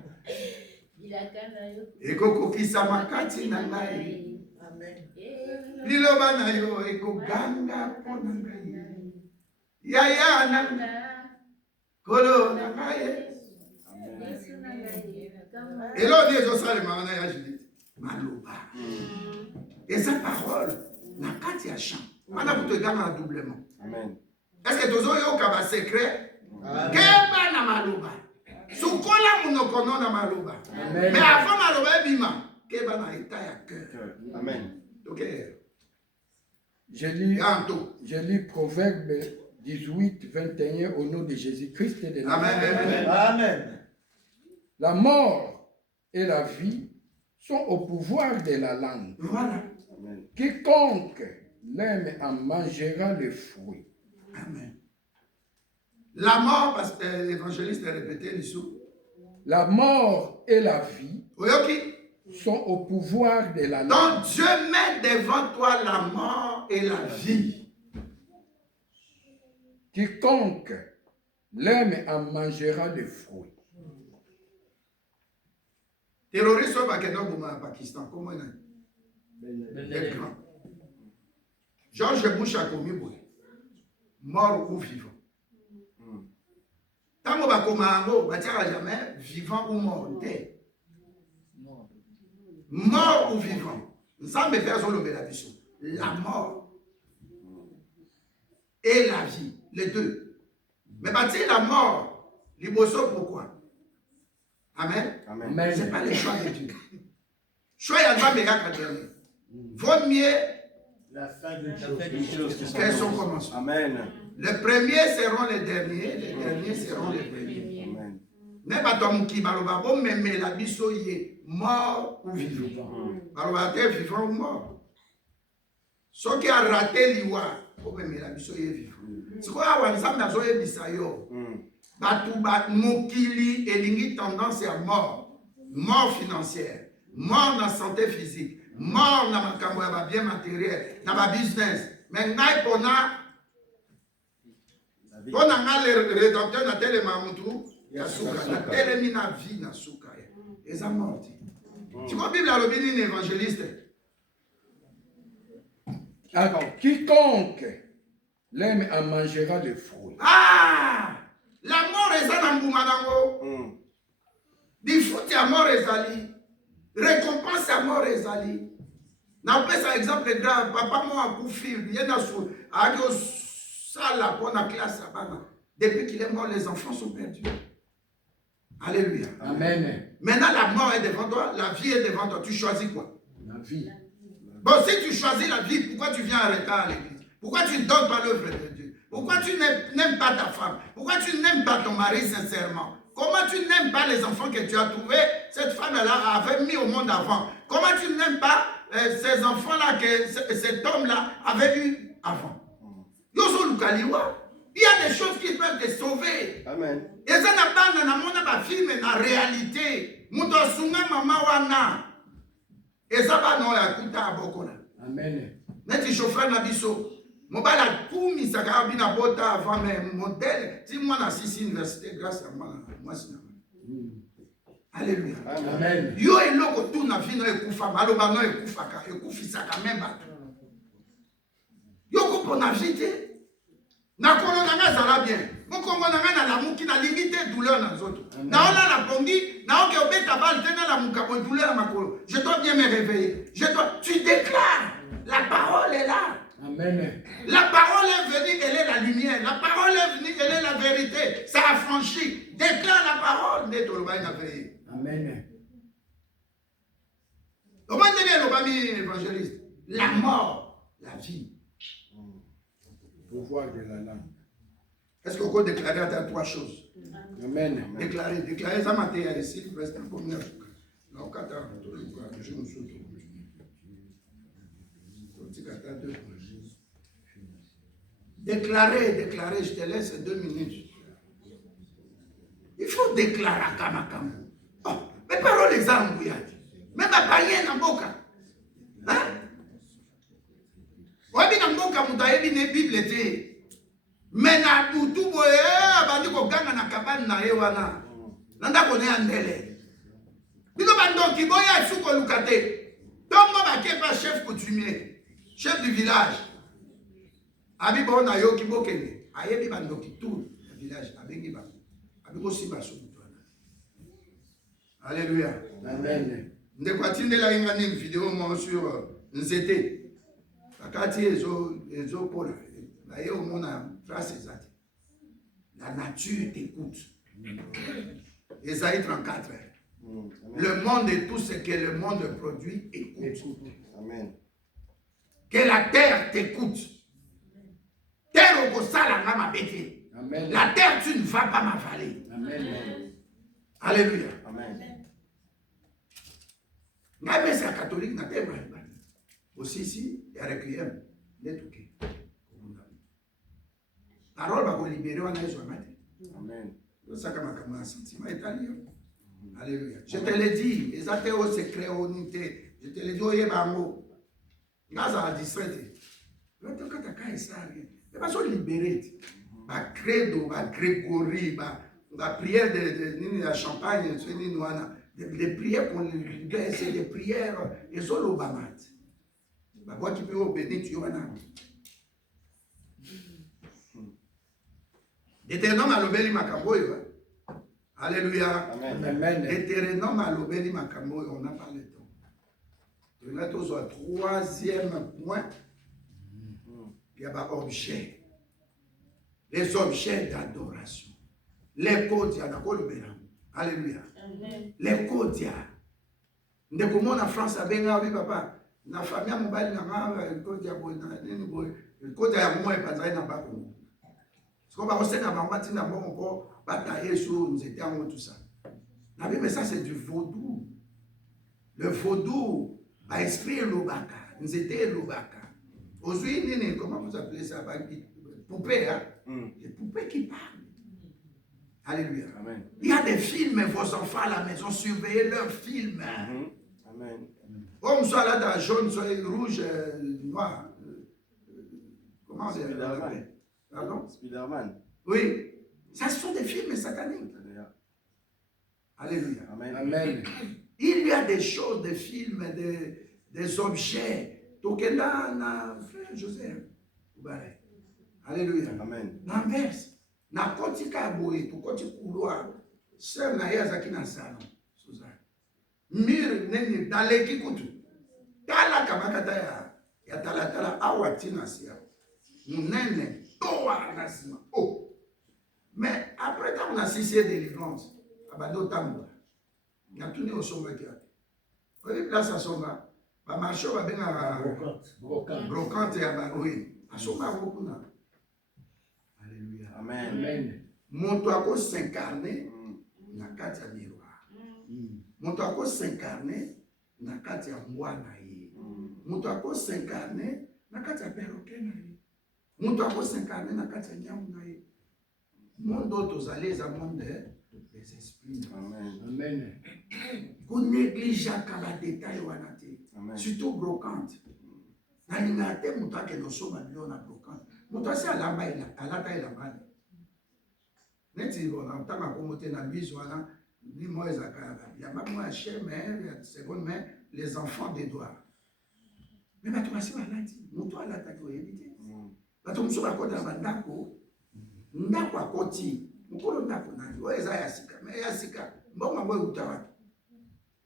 Ekoko kisama kati na ngai. Liloba na yo ekoganga pona ngai. Yaya na kolo na ngai. Et là, on dit aux salles, je dis, Maloba. Et sa parole, la carte y a chant. On a pour te gagner doublement. Amen. Est-ce que tu as un secret? Keba na Maloba. Soukola munokono na Maloba. Mais avant Maloba, bima. Keba na état à cœur. Amen. Ok. Je lis Ganto. Proverbe 18, 21 au nom de Jésus-Christ et de Amen. Amen. La mort et la vie sont au pouvoir de la langue. Voilà. Amen. Quiconque l'aime en mangera le fruit. Amen. La mort, parce que l'évangéliste a répété l'issue. La mort et la vie Oyoki. sont au pouvoir de la langue. Donc Dieu met devant toi la mort et la vie. Quiconque l'aime en mangera le fruit. Terroriste au Pakistan, comment il est grand. George Bush a commis mort ou vivant. Tant qu'on va jamais vivant ou mort. Mort ou vivant. Ça me fait la mort et la vie, les deux. Mais bâtir la mort, les bossos pourquoi? Amen. Amen. Ce n'est pas le choix de Dieu. Choix il y a pas méga dernier. Vaut mieux La fin d'une chose. qu'elles sont commencées. Amen. Les premiers seront les derniers, les derniers seront les premiers. Amen. Mais pas toi qui baloba bon même la biso y est mort ou vivant. Baloba t'es vivant ou mort. Ceux qui a raté l'iwa, bon même la biso y est vivant. C'est quoi wanzam na zo bisayo. Batu bat mokili elingi tendance à mort. Mort financière, mort dans la santé physique, mort dans makambo ya bien matériel, dans ma business. Mais ngai pona nga le rédempteur na tele mamutu ya suka na tele mina vie na suka ya. Eza morti. Tu vois Bible alobi ni évangéliste. Alors, quiconque l'aime en mangera le fruit. Ah! La mort eza na mbuma nango. Di fruit ya mort ezali. Récompense ya mort ezali. Na pesa exemple grave papa mo akufi yena su akio sala pour la classe à Bana. Depuis qu'il est mort, les enfants sont perdus. Alléluia. Amen. Maintenant, la mort est devant toi, la vie est devant toi. Tu choisis quoi? La vie. Bon, si tu choisis la vie, pourquoi tu viens en retard à l'église? Pourquoi tu ne donnes pas l'œuvre de Dieu? Pourquoi tu n'aimes pas ta femme? Pourquoi tu n'aimes pas ton mari sincèrement? Comment tu n'aimes pas les enfants que tu as trouvés? Cette femme-là avait mis au monde avant. Comment tu n'aimes pas ces enfants-là que cet homme-là avait eu avant? Il y a des choses qui peuvent te sauver. Amen. Et ça n'a pas de film, la réalité. Et ça va non la kuta abokona. Amen. Mais tu chauffeur na biso. Mobala kumi saka bina bota avant mais modèle. Si moi na 6 université grâce à moi c'est Alléluia. Amen. Yo eloko tout na vie no ekufa maloba no ekufaka ekufisaka même bato. Yo ko na vie te. Na kono na zala bien. Mon kongo na na la muki na limite douleur na zoto. Na ona la pongi, na oke obeta bal te na la muka ko douleur makolo. Je dois bien me réveiller. Tu déclares. La parole est là. Amen. La parole est venue, elle est la lumière. La parole est venue, libéré, ça a franchi. Déclare la parole. Amen. Comment est l'évangéliste? La mort, la vie. Pouvoir de la langue. Est-ce qu'on peut déclarer dans 3 choses? Amen. Déclarer ça m'a ici, presque un peu mieux. Déclarer, je te laisse 2 minutes. Il faut déclarer à Kamakam. Oh, mes paroles les embrouillent. Même à païen en boca. Hein? Wabi na mboka mutayebi ne Bible te. Mais na butu boye abandi ko ganga na kabani na ye wana. Nanda ko ne andele. Bino bandoki boya suko lukate. Tongo ba kepa chef coutumier, chef du village. Abi bon na yo ki bokene. Ayebi bandoki tout le village abengi ba. Abi ko simba so mutwana. Alléluia. Amen. Ndeko atindela inga ni vidéo mo sur Nzete. Akati ezo pola. La ye omona trace exacte. La nature t'écoute. Ésaïe 34. Le monde et tout ce que le monde produit écoute. Amen. Que la terre t'écoute. Terre au sala nga mabete. Amen. La terre, tu ne vas pas m'avaler. Amen. Alléluia. Amen. Nga c'est catholique na terre. Aussi ici, il y a requiem. Parole va vous libérer, on a eu Amen. ça comme un sentiment italien. Alléluia. Je te l'ai dit, les athées au secret, au unité. Je te l'ai dit, au Yebango. Gaza a 17. Quand tu as ça, tu vas libérer. Ma credo, ma Grégory, ma prière de la Champagne, les prières pour les gars, c'est des prières, et sur l'Obamat. Ma voix qui peut obéir, tu vas Deutéronome alobeli makambo yo. Alléluia. Amen. Deutéronome alobeli makambo yo, on n'a pas le temps. On a tous un 3e point. Il y a pas objet. Les objets d'adoration. Les kodia na kolobela. Alléluia. Les kodia. Ndeko mona France abenga oui papa. Na famille mobali na nga kodia boy na nini boy. Kodia ya mo e panzai na bako. Ce qu'on va recevoir dans le matin, on va batailler sur nous étions en tout ça. Mais ça, c'est du vaudou. Le vaudou a esprit l'obaka. Nous étions l'obaka. Aujourd'hui, comment vous appelez ça? Poupée, hein? Les poupées qui parlent. Alléluia. Amen. Il y a des films, vos enfants à la maison, surveillez leurs films. Amen. Comme soit là dans jaune, soit rouge, noir. Comment c'est? Pardon? Spider-Man. Oui, ça sont des films sataniques. Alléluia. Amen. Amen. Il y a des choses, des films, des objets. Donc là, frère Joseph. Alléluia. Amen. L'inverse. Na koti kaboué, tu koti couloir. Sœur na yazaki na salon. Mire nene daleki kutu. Tala kamakata ya tala awatina siya. Nene. Oh. Mais après, quand on a cessé délivrance, abandon tambour. On a tourné au sommet. On a place à sommet. On a marché, on a bien à brocante et à barouille. À sommet, on a. Alléluia. Amen. Mon toit s'incarner, na katia miroir. Mon toit s'incarner, na katia mwana ye. Mon toit s'incarner, na katia perroquet na ye. Monde à s'incarner dans la monde aux monde des esprits. Amen. Qu'on néglige à détail ou à surtout brocante. Dans l'ingate, mon toit que nous sommes à brocante. Mon toit c'est à la maille, à la taille la maille. N'est-ce pas, on entend ma communauté dans l'huile, ni moi, il y a même moi, cher, mais seconde main, les enfants des doigts. Mais ma toit c'est à la dit, mon toit à la taille, vous évitez. Bato musoba kota bandako ndako akoti mukolo ndako nani oeza yasika mais yasika mbongo mbo utawa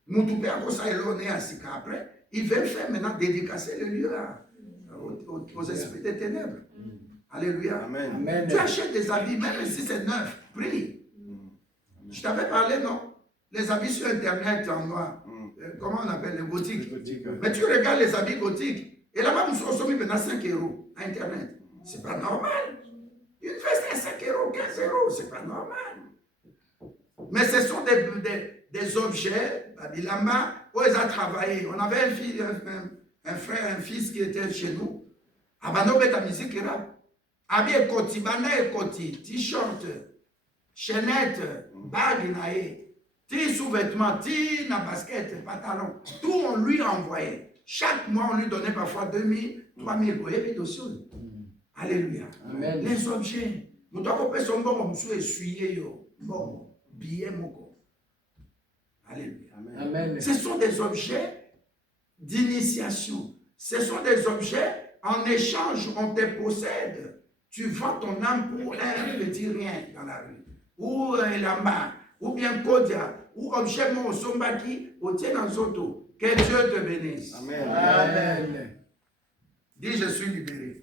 mutu pe akosa elone yasika après il veut faire maintenant dédicacer le lieu aux esprits des ténèbres. Alléluia. Amen. Amen. Tu achètes des habits même si c'est neuf Prie. Je t'avais parlé, non? Les habits sur Internet en noir. Comment on appelle les gothiques? Mais tu regardes les habits gothiques. Et là-bas, nous sommes maintenant 5 € à Internet. C'est pas normal. Une veste à 5 €, 15 €, c'est pas normal. Mais ce sont des objets, Babilamba, où ils ont travaillé. On avait un frère, un fils qui était chez nous. Abanobe ta musique là. Habillé koti, bana et koti, t-shirt, chaînette, bague nae, sous-vêtements, na basket, pantalon. Tout on lui envoyait. Chaque mois, on lui donnait parfois 2000, 3000 pour évidemment. Alléluia. Amen. Les objets. Nous devons faire son bon, nous sommes essuyés, bon, billet, moko. Alléluia. Amen. Ce sont des objets d'initiation. Ce sont des objets, en échange, on te possède. Tu vends ton âme pour un petit rien dans la rue. Ou Elamba, ou bien Kodia, ou objet mon Sombaki, ou Tienazoto. Que Dieu te bénisse. Amen. Amen. Dis, je suis libéré.